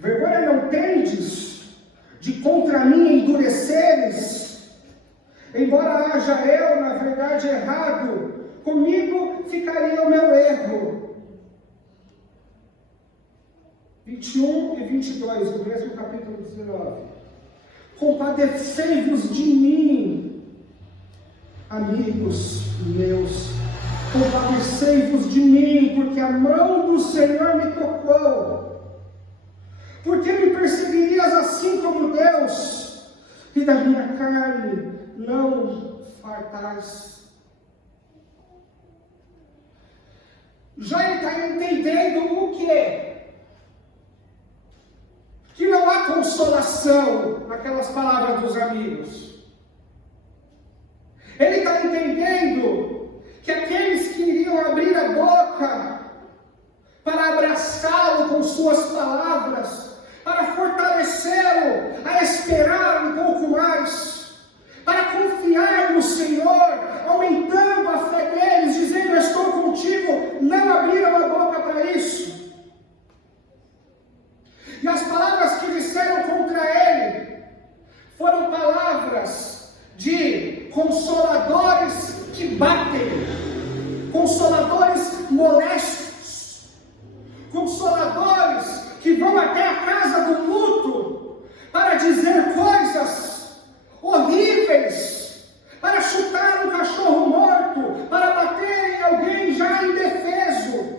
Vergonha não tendes de contra mim endureceres? Embora haja eu, na verdade, errado, comigo ficaria o meu erro. 21 e 22, do mesmo capítulo 19. Compadecei-vos de mim, amigos meus. Compadecei-vos de mim, porque a mão do Senhor me tocou. Por que me perseguirias assim como Deus? E da minha carne não fartais. Jó está entendendo o quê? Que não há consolação naquelas palavras dos amigos. Ele está entendendo que aqueles que iriam abrir a boca para abraçá-lo com suas palavras, para fortalecê-lo a esperar um pouco mais, para confiar no Senhor, aumentando a fé deles, dizendo: eu estou contigo, não abriram a boca para isso. E as palavras que disseram contra ele foram palavras de consoladores que batem, consoladores molestos, consoladores que vão até a casa do luto para dizer coisas horríveis, para chutar um cachorro morto, para bater em alguém já indefeso.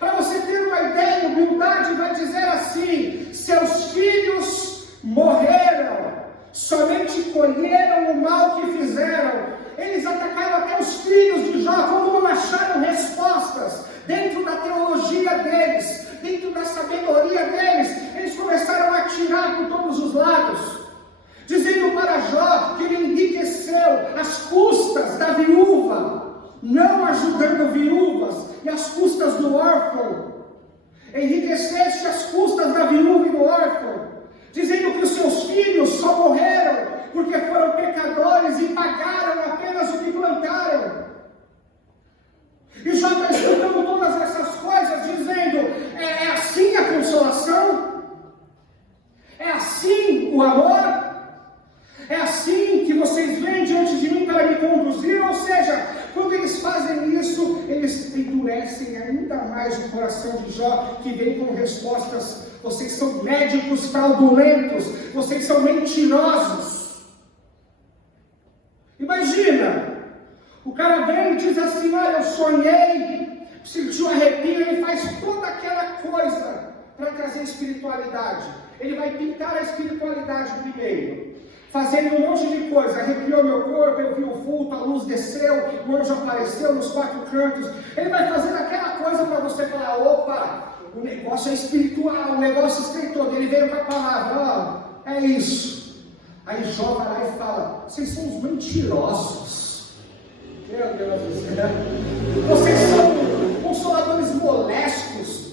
Para você ter uma ideia, humildade vai dizer assim: seus filhos morreram, somente colheram o mal que fizeram. Eles atacaram até os filhos de Jó, como não acharam respostas dentro da teologia deles, dentro da sabedoria deles, eles começaram a atirar por todos os lados, dizendo para Jó que ele enriqueceu às custas da viúva, não ajudando viúvas, e às custas do órfão. Enriqueceste às custas da viúva e do órfão, dizendo que os seus filhos só morreram porque foram pecadores e pagaram apenas o que plantaram. E Jó está escutando todas essas coisas, dizendo: é assim a consolação? É assim o amor? É assim que vocês vêm diante de mim para me conduzir? Ou seja, quando eles fazem isso, eles endurecem ainda mais o coração de Jó, que vem com respostas: vocês são médicos fraudulentos, vocês são mentirosos. Imagina, o cara vem e diz assim: olha, eu sonhei, sentiu arrepio, ele faz toda aquela coisa para trazer espiritualidade. Ele vai pintar a espiritualidade primeiro, fazendo um monte de coisa. Arrepiou meu corpo, eu vi o vulto, a luz desceu, o anjo apareceu nos 4 cantos. Ele vai fazendo aquela coisa para você falar: opa, o negócio é espiritual, o negócio espiritual. Ele veio com a palavra: ó, é isso. Aí Jó vai lá e fala: vocês são os mentirosos. Meu Deus do céu. Vocês são consoladores molestos.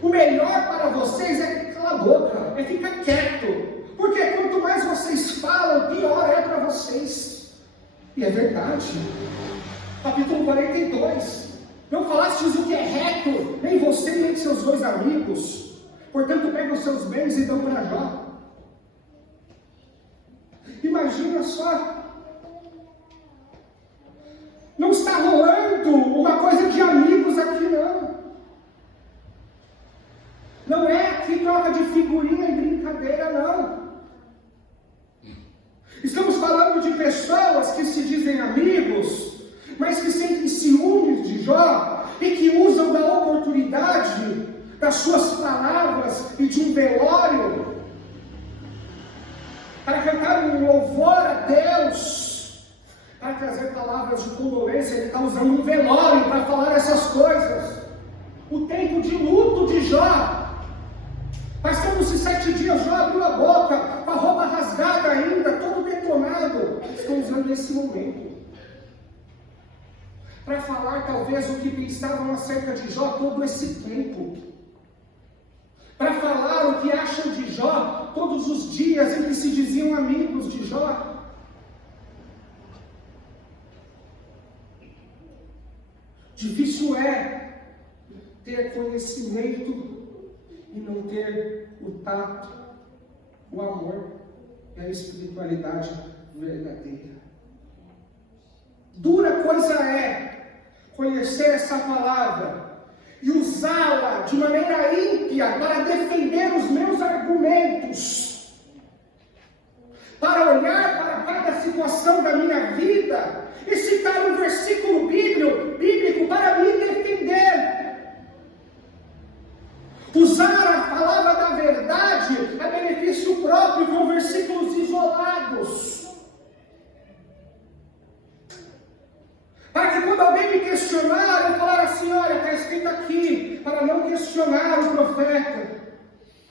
O melhor para vocês é calar a boca, é ficar quieto. Porque quanto mais vocês falam, pior é para vocês. E é verdade. Capítulo 42. Não falastes o que é reto, nem você nem seus dois amigos. Portanto, pegam os seus bens e dão para Jó. Imagina só. Não está rolando uma coisa de amigos aqui, não. Não é aqui troca de figurinha e brincadeira, não. Estamos falando de pessoas que se dizem amigos, mas que sentem ciúmes de Jó e que usam da oportunidade das suas palavras e de um velório para cantar um louvor a Deus, para trazer palavras de condolência. Ele está usando um velório para falar essas coisas. O tempo de luto de Jó. Passando-se 7 dias, Jó abriu a boca, com a roupa rasgada ainda, todo detonado. Estão usando esse momento para falar talvez o que pensavam acerca de Jó todo esse tempo. Para falar o que acham de Jó todos os dias em que se diziam amigos de Jó. Difícil é ter conhecimento e não ter o tato, o amor e a espiritualidade verdadeira. Dura coisa é conhecer essa palavra e usá-la de maneira ímpia para defender os meus argumentos, para olhar para cada situação da minha vida e citar um versículo bíblico para me defender. Usar a palavra da verdade a benefício próprio com versículos isolados. Para que quando alguém me questionar, eu falar assim: olha, está escrito aqui, para não questionar o profeta.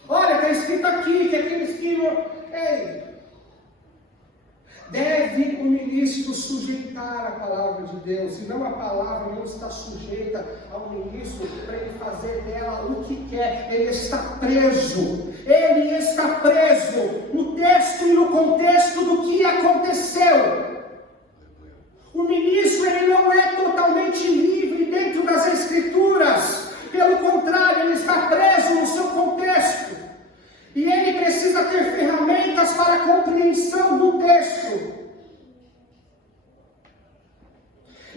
Olha, está escrito aqui que aqueles que não... Ei! Deve o ministro sujeitar a palavra de Deus, senão a palavra não está sujeita ao ministro para ele fazer dela o que quer. Ele está preso no texto e no contexto do que aconteceu. O ministro ele não é totalmente livre dentro das Escrituras, pelo contrário, ele está preso no seu contexto. E ele precisa ter ferramentas para a compreensão do texto.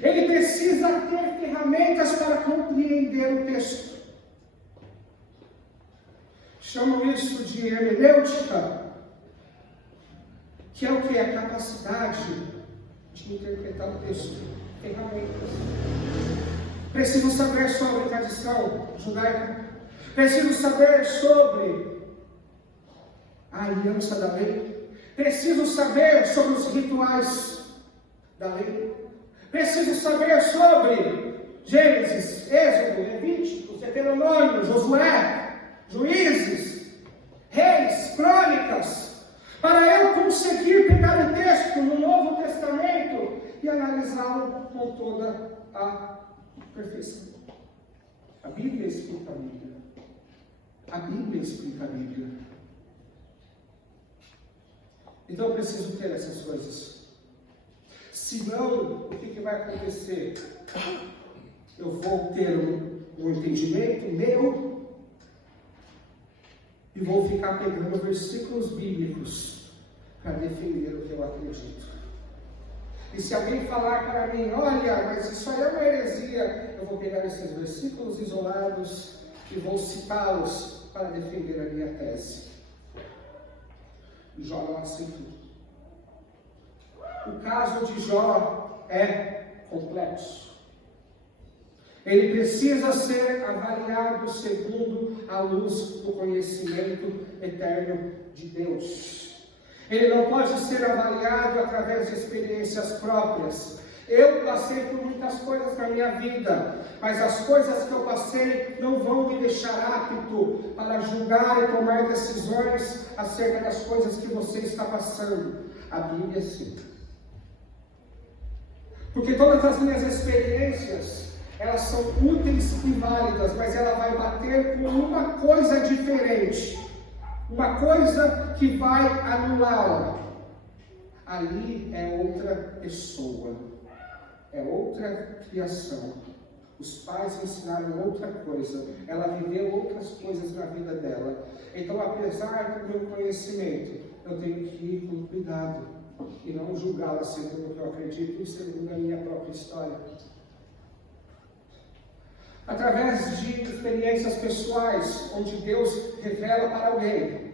Ele precisa ter ferramentas para compreender o texto. Chamam isso de hermenêutica, que é o que? A capacidade de interpretar o texto. Ferramentas. Preciso saber sobre a tradição judaica. Preciso saber sobre a aliança da lei. Preciso saber sobre os rituais da lei. Preciso saber sobre Gênesis, Êxodo, Levítico, Deuteronômio, Josué, Juízes, Reis, Crônicas, para eu conseguir pegar o texto no Novo Testamento e analisá-lo com toda a perfeição. A Bíblia explica a Bíblia. A Bíblia explica a Bíblia. Então eu preciso ter essas coisas. Senão, o que vai acontecer? Eu vou ter um entendimento meu e vou ficar pegando versículos bíblicos para defender o que eu acredito. E se alguém falar para mim: olha, mas isso aí é uma heresia, eu vou pegar esses versículos isolados e vou citá-los para defender a minha tese. Jó não aceitou. O caso de Jó é complexo. Ele precisa ser avaliado segundo a luz do conhecimento eterno de Deus. Ele não pode ser avaliado através de experiências próprias. Eu passei por muitas coisas na minha vida, mas as coisas que eu passei não vão me deixar apto para julgar e tomar decisões acerca das coisas que você está passando. A Bíblia sim. Porque todas as minhas experiências, elas são úteis e válidas, mas ela vai bater com uma coisa diferente. Uma coisa que vai anulá-la. ali é outra pessoa, é outra criação. Os pais ensinaram outra coisa, ela viveu outras coisas na vida dela. Então, apesar do meu conhecimento, eu tenho que ir com cuidado e não julgá-la segundo o que eu acredito e segundo a minha própria história. Através de experiências pessoais, onde Deus revela para alguém,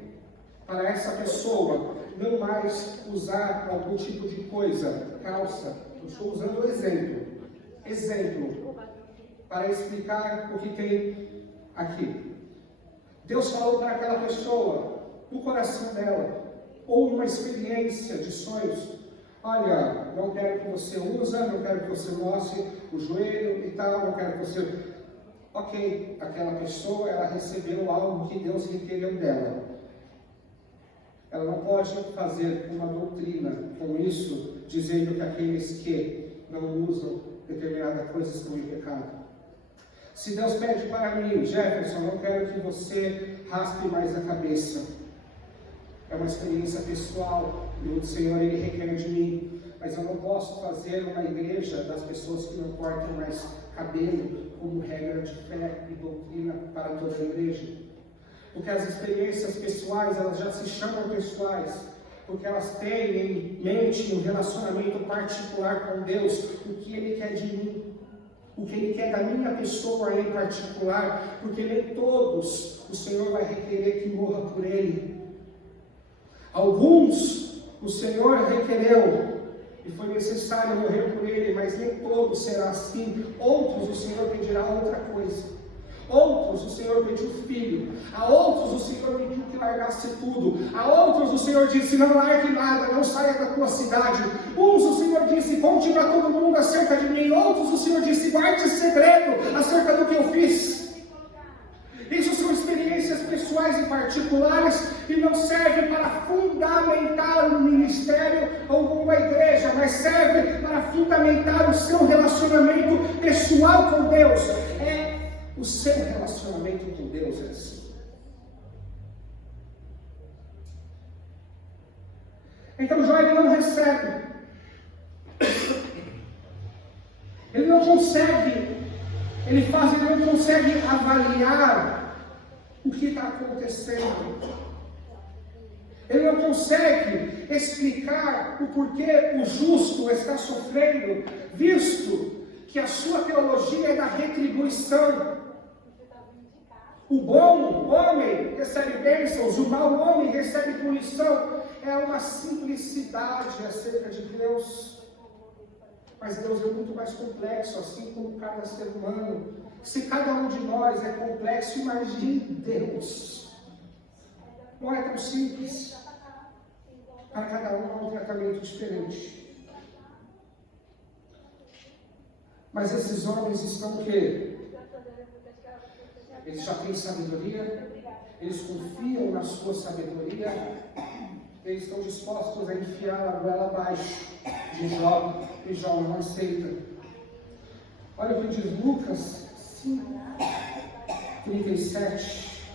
para essa pessoa, não mais usar algum tipo de coisa, calça. Eu estou usando o exemplo, para explicar o que tem aqui. Deus falou para aquela pessoa, no coração dela, ou uma experiência de sonhos: olha, não quero que você use, não quero que você mostre o joelho e tal, não quero que você... Ok, aquela pessoa, ela recebeu algo que Deus requereu dela. Ela não pode fazer uma doutrina com isso, dizendo que aqueles que não usam determinada coisa estão em pecado. Se Deus pede para mim: Jefferson, não quero que você raspe mais a cabeça. É uma experiência pessoal, e o Senhor, Ele requer de mim. Mas eu não posso fazer uma igreja das pessoas que não cortam mais cabelo como regra de fé e doutrina para toda a igreja. Porque as experiências pessoais, elas já se chamam pessoais, porque elas têm em mente um relacionamento particular com Deus, o que Ele quer de mim, o que Ele quer da minha pessoa em particular, porque nem todos o Senhor vai requerer que morra por Ele. Alguns o Senhor requereu e foi necessário morrer por Ele, mas nem todos será assim. Outros o Senhor pedirá outra coisa. Outros o Senhor pediu filho, a outros o Senhor pediu que largasse tudo, a outros o Senhor disse: não largue nada, não saia da tua cidade. Uns o Senhor disse: conte para todo mundo acerca de mim. Outros o Senhor disse: guarde segredo acerca do que eu fiz. Isso são experiências pessoais e particulares e não serve para fundamentar um ministério ou uma igreja, mas serve para fundamentar o seu relacionamento pessoal com Deus. O seu relacionamento com Deus é assim. Então Jó, ele não recebe. Ele não consegue, ele não consegue avaliar o que está acontecendo. Ele não consegue explicar o porquê o justo está sofrendo, visto que a sua teologia é da retribuição. O bom homem recebe bênçãos, o mau homem recebe punição. É uma simplicidade acerca de Deus. Mas Deus é muito mais complexo, assim como cada ser humano. Se cada um de nós é complexo, imagine Deus. Não é tão simples. Para cada um há um tratamento diferente. Mas esses homens estão o quê? Eles já têm sabedoria, eles confiam na sua sabedoria, eles estão dispostos a enfiar a goela abaixo de Jó, e Jó não aceita. Olha o que diz Lucas 5, 37.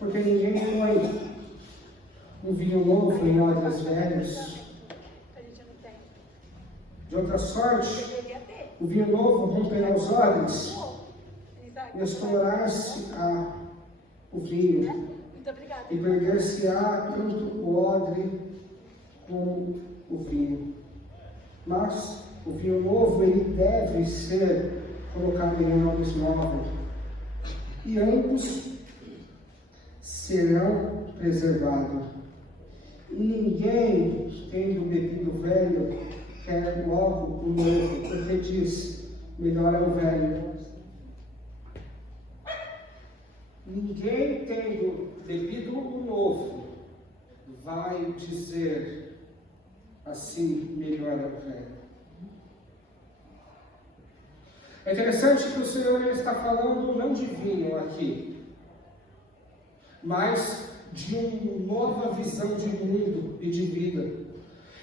Porque ninguém põe um vinho novo em odres velhos. De outra sorte, o vinho novo romperá os odres e estourar-se-á o vinho, e perder-se-á tanto o odre como o vinho. Mas o vinho novo, ele deve ser colocado em odres novos, e ambos serão preservados. E ninguém, tendo bebido o velho, quer logo o novo, porque diz: melhor é o velho. Ninguém, tendo bebido o novo, vai dizer assim: melhor é o velho. É interessante que o Senhor está falando não de vinho aqui, mas de uma nova visão de mundo e de vida.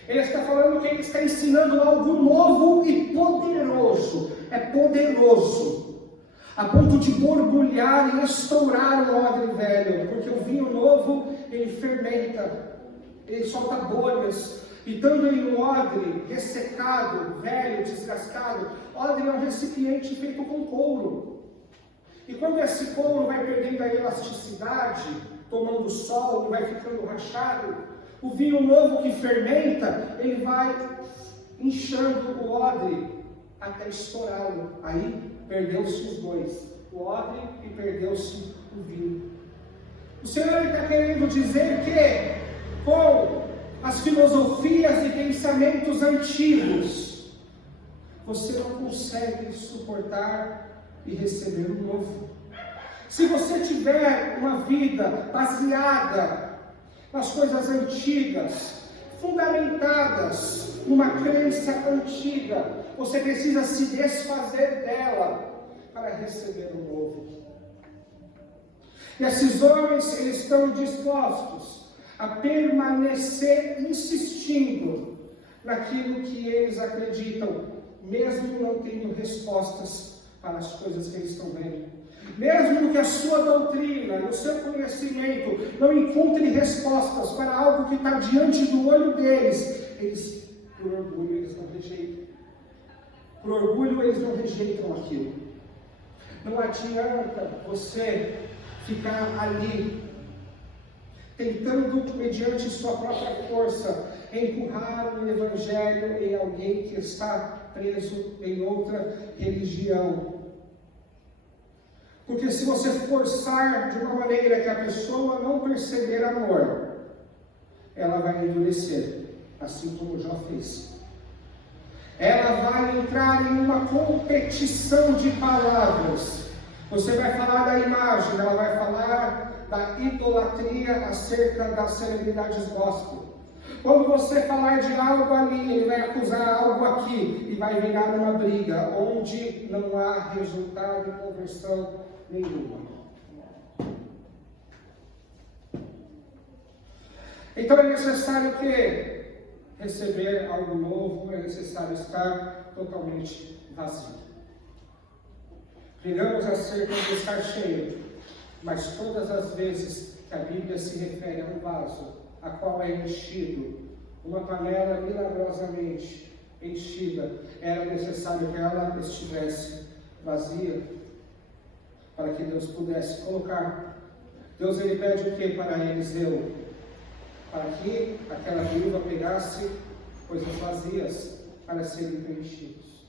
Ele está falando que ele está ensinando algo novo e poderoso. É poderoso. a ponto de borbulhar e estourar o odre velho, porque o vinho novo, ele fermenta, ele solta bolhas, e estando ele no odre, ressecado, velho, desgastado, odre é um recipiente feito com couro, e quando esse couro vai perdendo a elasticidade, tomando sol, vai ficando rachado, o vinho novo que fermenta, ele vai inchando o odre, até estourá-lo, aí perdeu-se os dois, o odre e perdeu-se o vinho. O Senhor está querendo dizer que, com as filosofias e pensamentos antigos, você não consegue suportar e receber o novo. Se você tiver uma vida baseada nas coisas antigas, fundamentadas numa crença antiga, você precisa se desfazer dela para receber o novo. E esses homens, eles estão dispostos a permanecer insistindo naquilo que eles acreditam, mesmo não tendo respostas para as coisas que eles estão vendo. Mesmo que a sua doutrina, o seu conhecimento não encontre respostas para algo que está diante do olho deles, eles, por orgulho, eles não rejeitam. Por orgulho, eles não rejeitam aquilo. Não adianta você ficar ali, tentando, mediante sua própria força, empurrar o Evangelho em alguém que está preso em outra religião. Porque se você forçar de uma maneira que a pessoa não perceber amor, ela vai endurecer, assim como Jó fez. Ela vai entrar em uma competição de palavras. Você vai falar da imagem, ela vai falar da idolatria acerca das celebridades gospel. Quando você falar de algo ali, ele vai acusar algo aqui e vai virar uma briga, onde não há resultado e conversão nenhuma. Então é necessário que receber algo novo, é necessário estar totalmente vazio. Pregamos acerca de estar cheio, mas todas as vezes que a Bíblia se refere a um vaso, a qual é enchido, uma panela milagrosamente enchida, era necessário que ela estivesse vazia, para que Deus pudesse colocar. Deus, ele pede o que para Eliseu? Para que aquela viúva pegasse coisas vazias para serem preenchidos.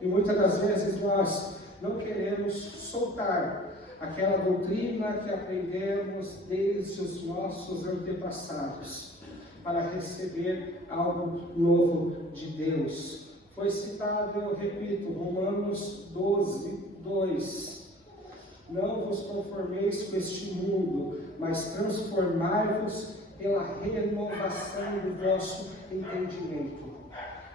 E muitas das vezes nós não queremos soltar aquela doutrina que aprendemos desde os nossos antepassados para receber algo novo de Deus. Foi citado, eu repito, Romanos 12:2. Não vos conformeis com este mundo, mas transformai-vos pela renovação do vosso entendimento.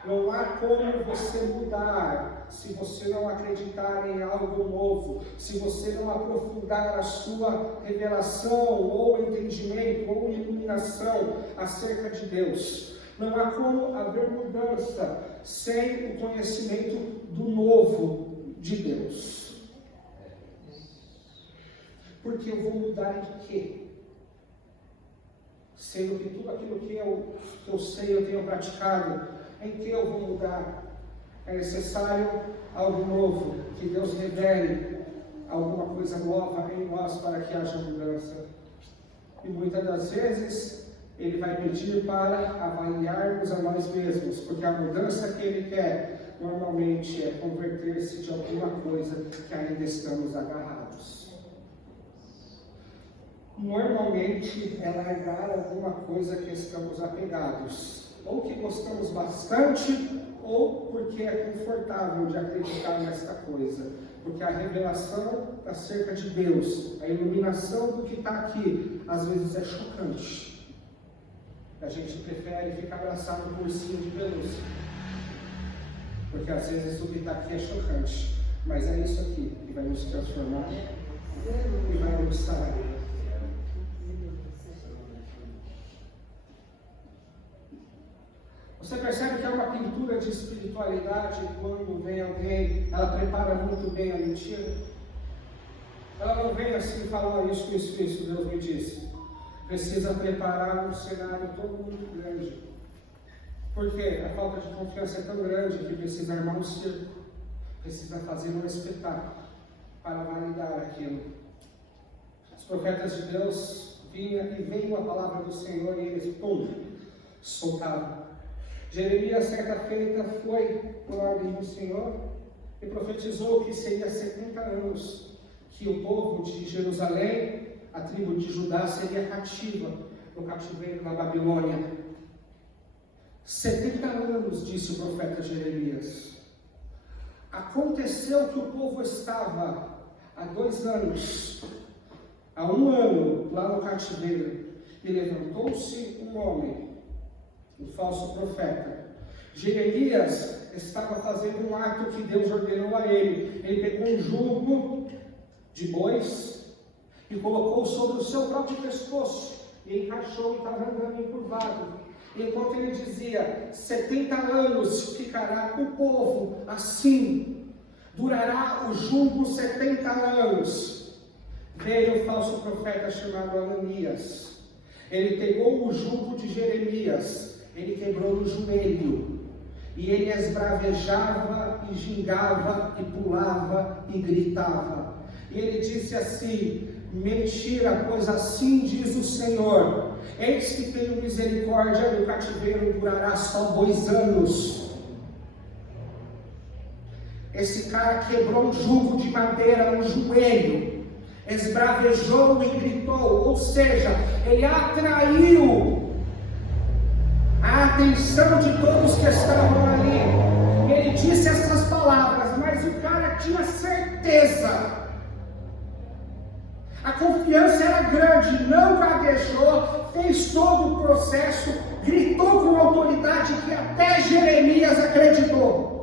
Não há como você mudar se você não acreditar em algo novo, se você não aprofundar a sua revelação, ou entendimento, ou iluminação acerca de Deus. Não há como haver mudança sem o conhecimento do novo de Deus. Porque eu vou mudar em quê? Sendo que tudo aquilo que eu sei, eu tenho praticado, em que eu vou mudar? É necessário algo novo, que Deus revele alguma coisa nova em nós para que haja mudança. E muitas das vezes Ele vai pedir para avaliarmos a nós mesmos, porque a mudança que Ele quer normalmente é converter-se de alguma coisa que ainda estamos agarrados. Normalmente é largar alguma coisa que estamos apegados, ou que gostamos bastante, ou porque é confortável de acreditar nesta coisa, porque a revelação acerca de Deus, a iluminação do que está aqui, às vezes é chocante. A gente prefere ficar abraçado no ursinho de pelúcia, porque às vezes o que está aqui é chocante, mas é isso aqui que vai nos transformar e vai nos sarar. Você percebe que é uma pintura de espiritualidade quando vem alguém, ela prepara muito bem a mentira. Ela não veio assim falar isso, Deus me disse. Precisa preparar um cenário todo muito grande. Porque a falta de confiança é tão grande que precisa armar um circo. Precisa fazer um espetáculo para validar aquilo. Os profetas de Deus vinham e veio a palavra do Senhor e eles, pum, soltaram. Jeremias, certa feita, foi por ordem do Senhor e profetizou que seria 70 anos que o povo de Jerusalém, a tribo de Judá, seria cativa no cativeiro na Babilônia. 70 anos, disse o profeta Jeremias. Aconteceu que o povo estava há 2 anos, há 1 ano, lá no cativeiro, e levantou-se um homem, um falso profeta. Jeremias estava fazendo um ato que Deus ordenou a ele. Ele pegou um jugo de bois e colocou sobre o seu próprio pescoço e encaixou e estava andando encurvado. Enquanto ele dizia: 70 anos ficará o povo assim, durará o jugo 70 anos. Veio o falso profeta chamado Ananias. Ele pegou o jugo de Jeremias, ele quebrou no joelho, e ele esbravejava e gingava e pulava e gritava. E ele disse assim: mentira, pois assim diz o Senhor, eis que tenho misericórdia do cativeiro, durará só 2 anos. Esse cara quebrou um jugo de madeira no joelho, esbravejou e gritou, ou seja, ele atraiu a atenção de todos que estavam ali. Ele disse essas palavras, mas o cara tinha certeza. A confiança era grande, não gaguejou, fez todo o processo, gritou com autoridade que até Jeremias acreditou.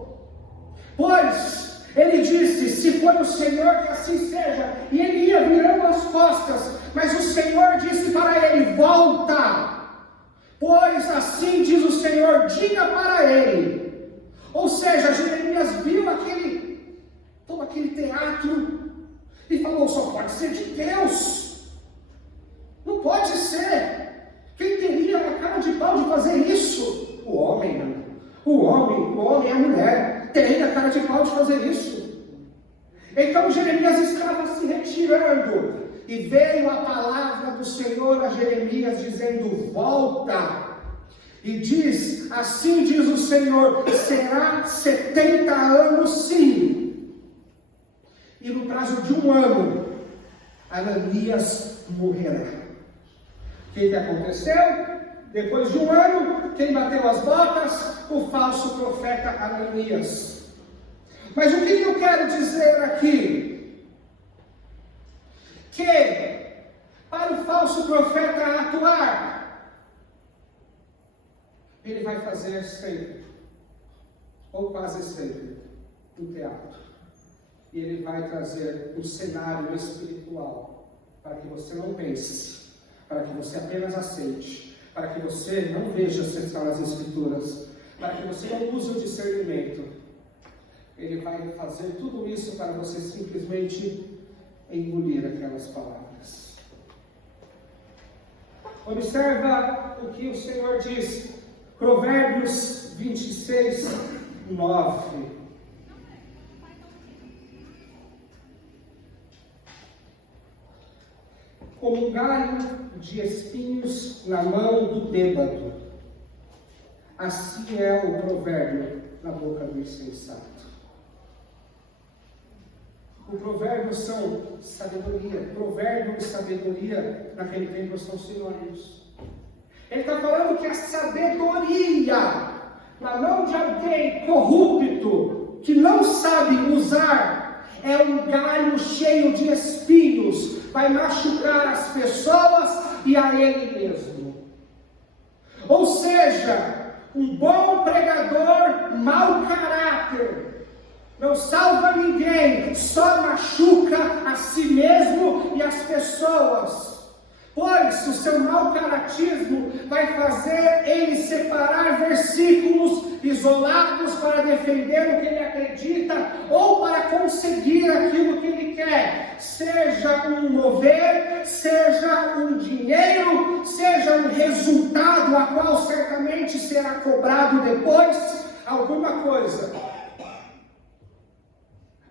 Pois ele disse: se for o Senhor, que assim seja. E ele ia virando as costas, mas o Senhor disse para ele: volta, pois assim diz o Senhor, diga para ele. Ou seja, Jeremias viu todo aquele teatro e falou: só pode ser de Deus, não pode ser. Quem teria a cara de pau de fazer isso? O homem, não. O homem e a mulher tem a cara de pau de fazer isso. Então Jeremias estava se retirando e veio a palavra do Senhor a Jeremias dizendo: volta. E diz: assim diz o Senhor, será 70 anos sim. E no prazo de 1 ano, Ananias morrerá. O que aconteceu? Depois de 1 ano, quem bateu as botas? O falso profeta Ananias. Mas o que eu quero dizer aqui? Que para o falso profeta atuar, ele vai fazer sempre, ou quase sempre, um teatro. E ele vai trazer um cenário espiritual para que você não pense, para que você apenas aceite, para que você não veja se está nas Escrituras, para que você não use o discernimento. Ele vai fazer tudo isso para você simplesmente engolir aquelas palavras. Observa o que o Senhor diz, Provérbios 26, 9. Como um galho de espinhos na mão do bêbado, assim é o provérbio na boca do insensato. O provérbio são sabedoria. Provérbio e sabedoria naquele tempo são sinônimos. Ele está falando que a sabedoria na mão de alguém corrupto, que não sabe usar, é um galho cheio de espinhos, vai machucar as pessoas e a ele mesmo. Ou seja, um bom pregador, mau caráter, não salva ninguém, só machuca a si mesmo e as pessoas. Pois Judas, o seu mau caratismo vai fazer ele separar versículos isolados para defender o que ele acredita ou para conseguir aquilo que ele quer, seja um mover, seja um dinheiro, seja um resultado a qual certamente será cobrado depois, alguma coisa.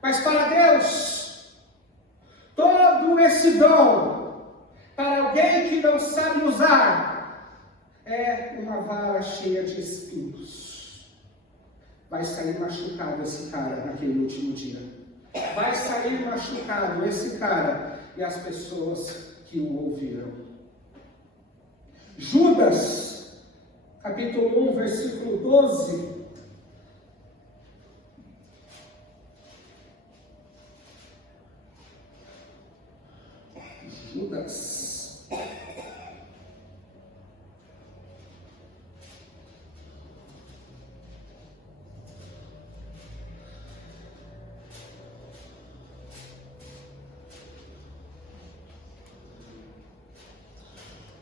Mas para Deus, todo esse dom, para alguém que não sabe usar, é uma vara cheia de espinhos. Vai sair machucado esse cara naquele último dia. Vai sair machucado esse cara e as pessoas que o ouviram. Judas, capítulo 1, versículo 12. Judas.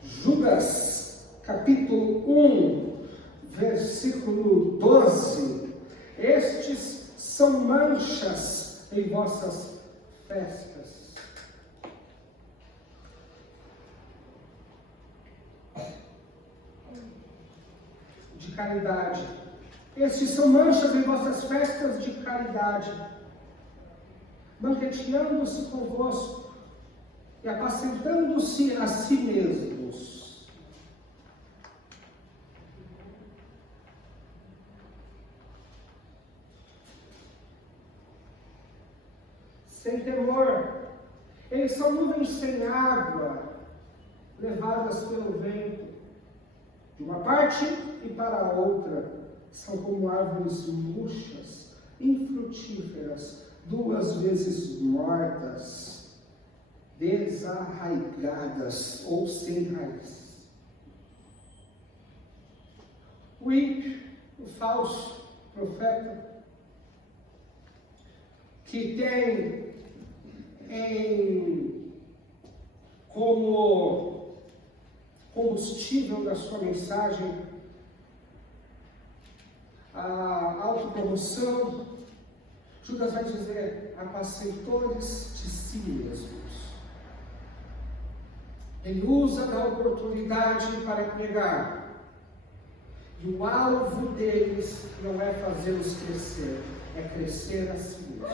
Judas, capítulo 1, versículo 12. Estes são manchas em vossas festas. De caridade. Estes são manchas em vossas festas de caridade, banqueteando-se convosco e apacentando-se a si mesmos. Sem temor. Eles são nuvens sem água, levadas pelo vento. De uma parte e para a outra, são como árvores murchas, infrutíferas, 2 vezes mortas, desarraigadas ou sem raiz. O ímpio, o falso profeta, que tem como combustível da sua mensagem a autopromoção, Judas vai dizer: apacentores de si mesmos. Ele usa da oportunidade para pregar, e o alvo deles não é fazê-los crescer, é crescer a si mesmo.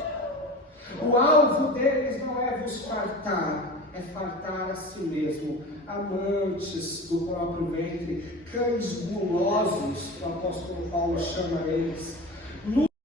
O alvo deles não é vos fartar, é fartar a si mesmo. Amantes do próprio ventre, cães gulosos, o apóstolo Paulo chama eles.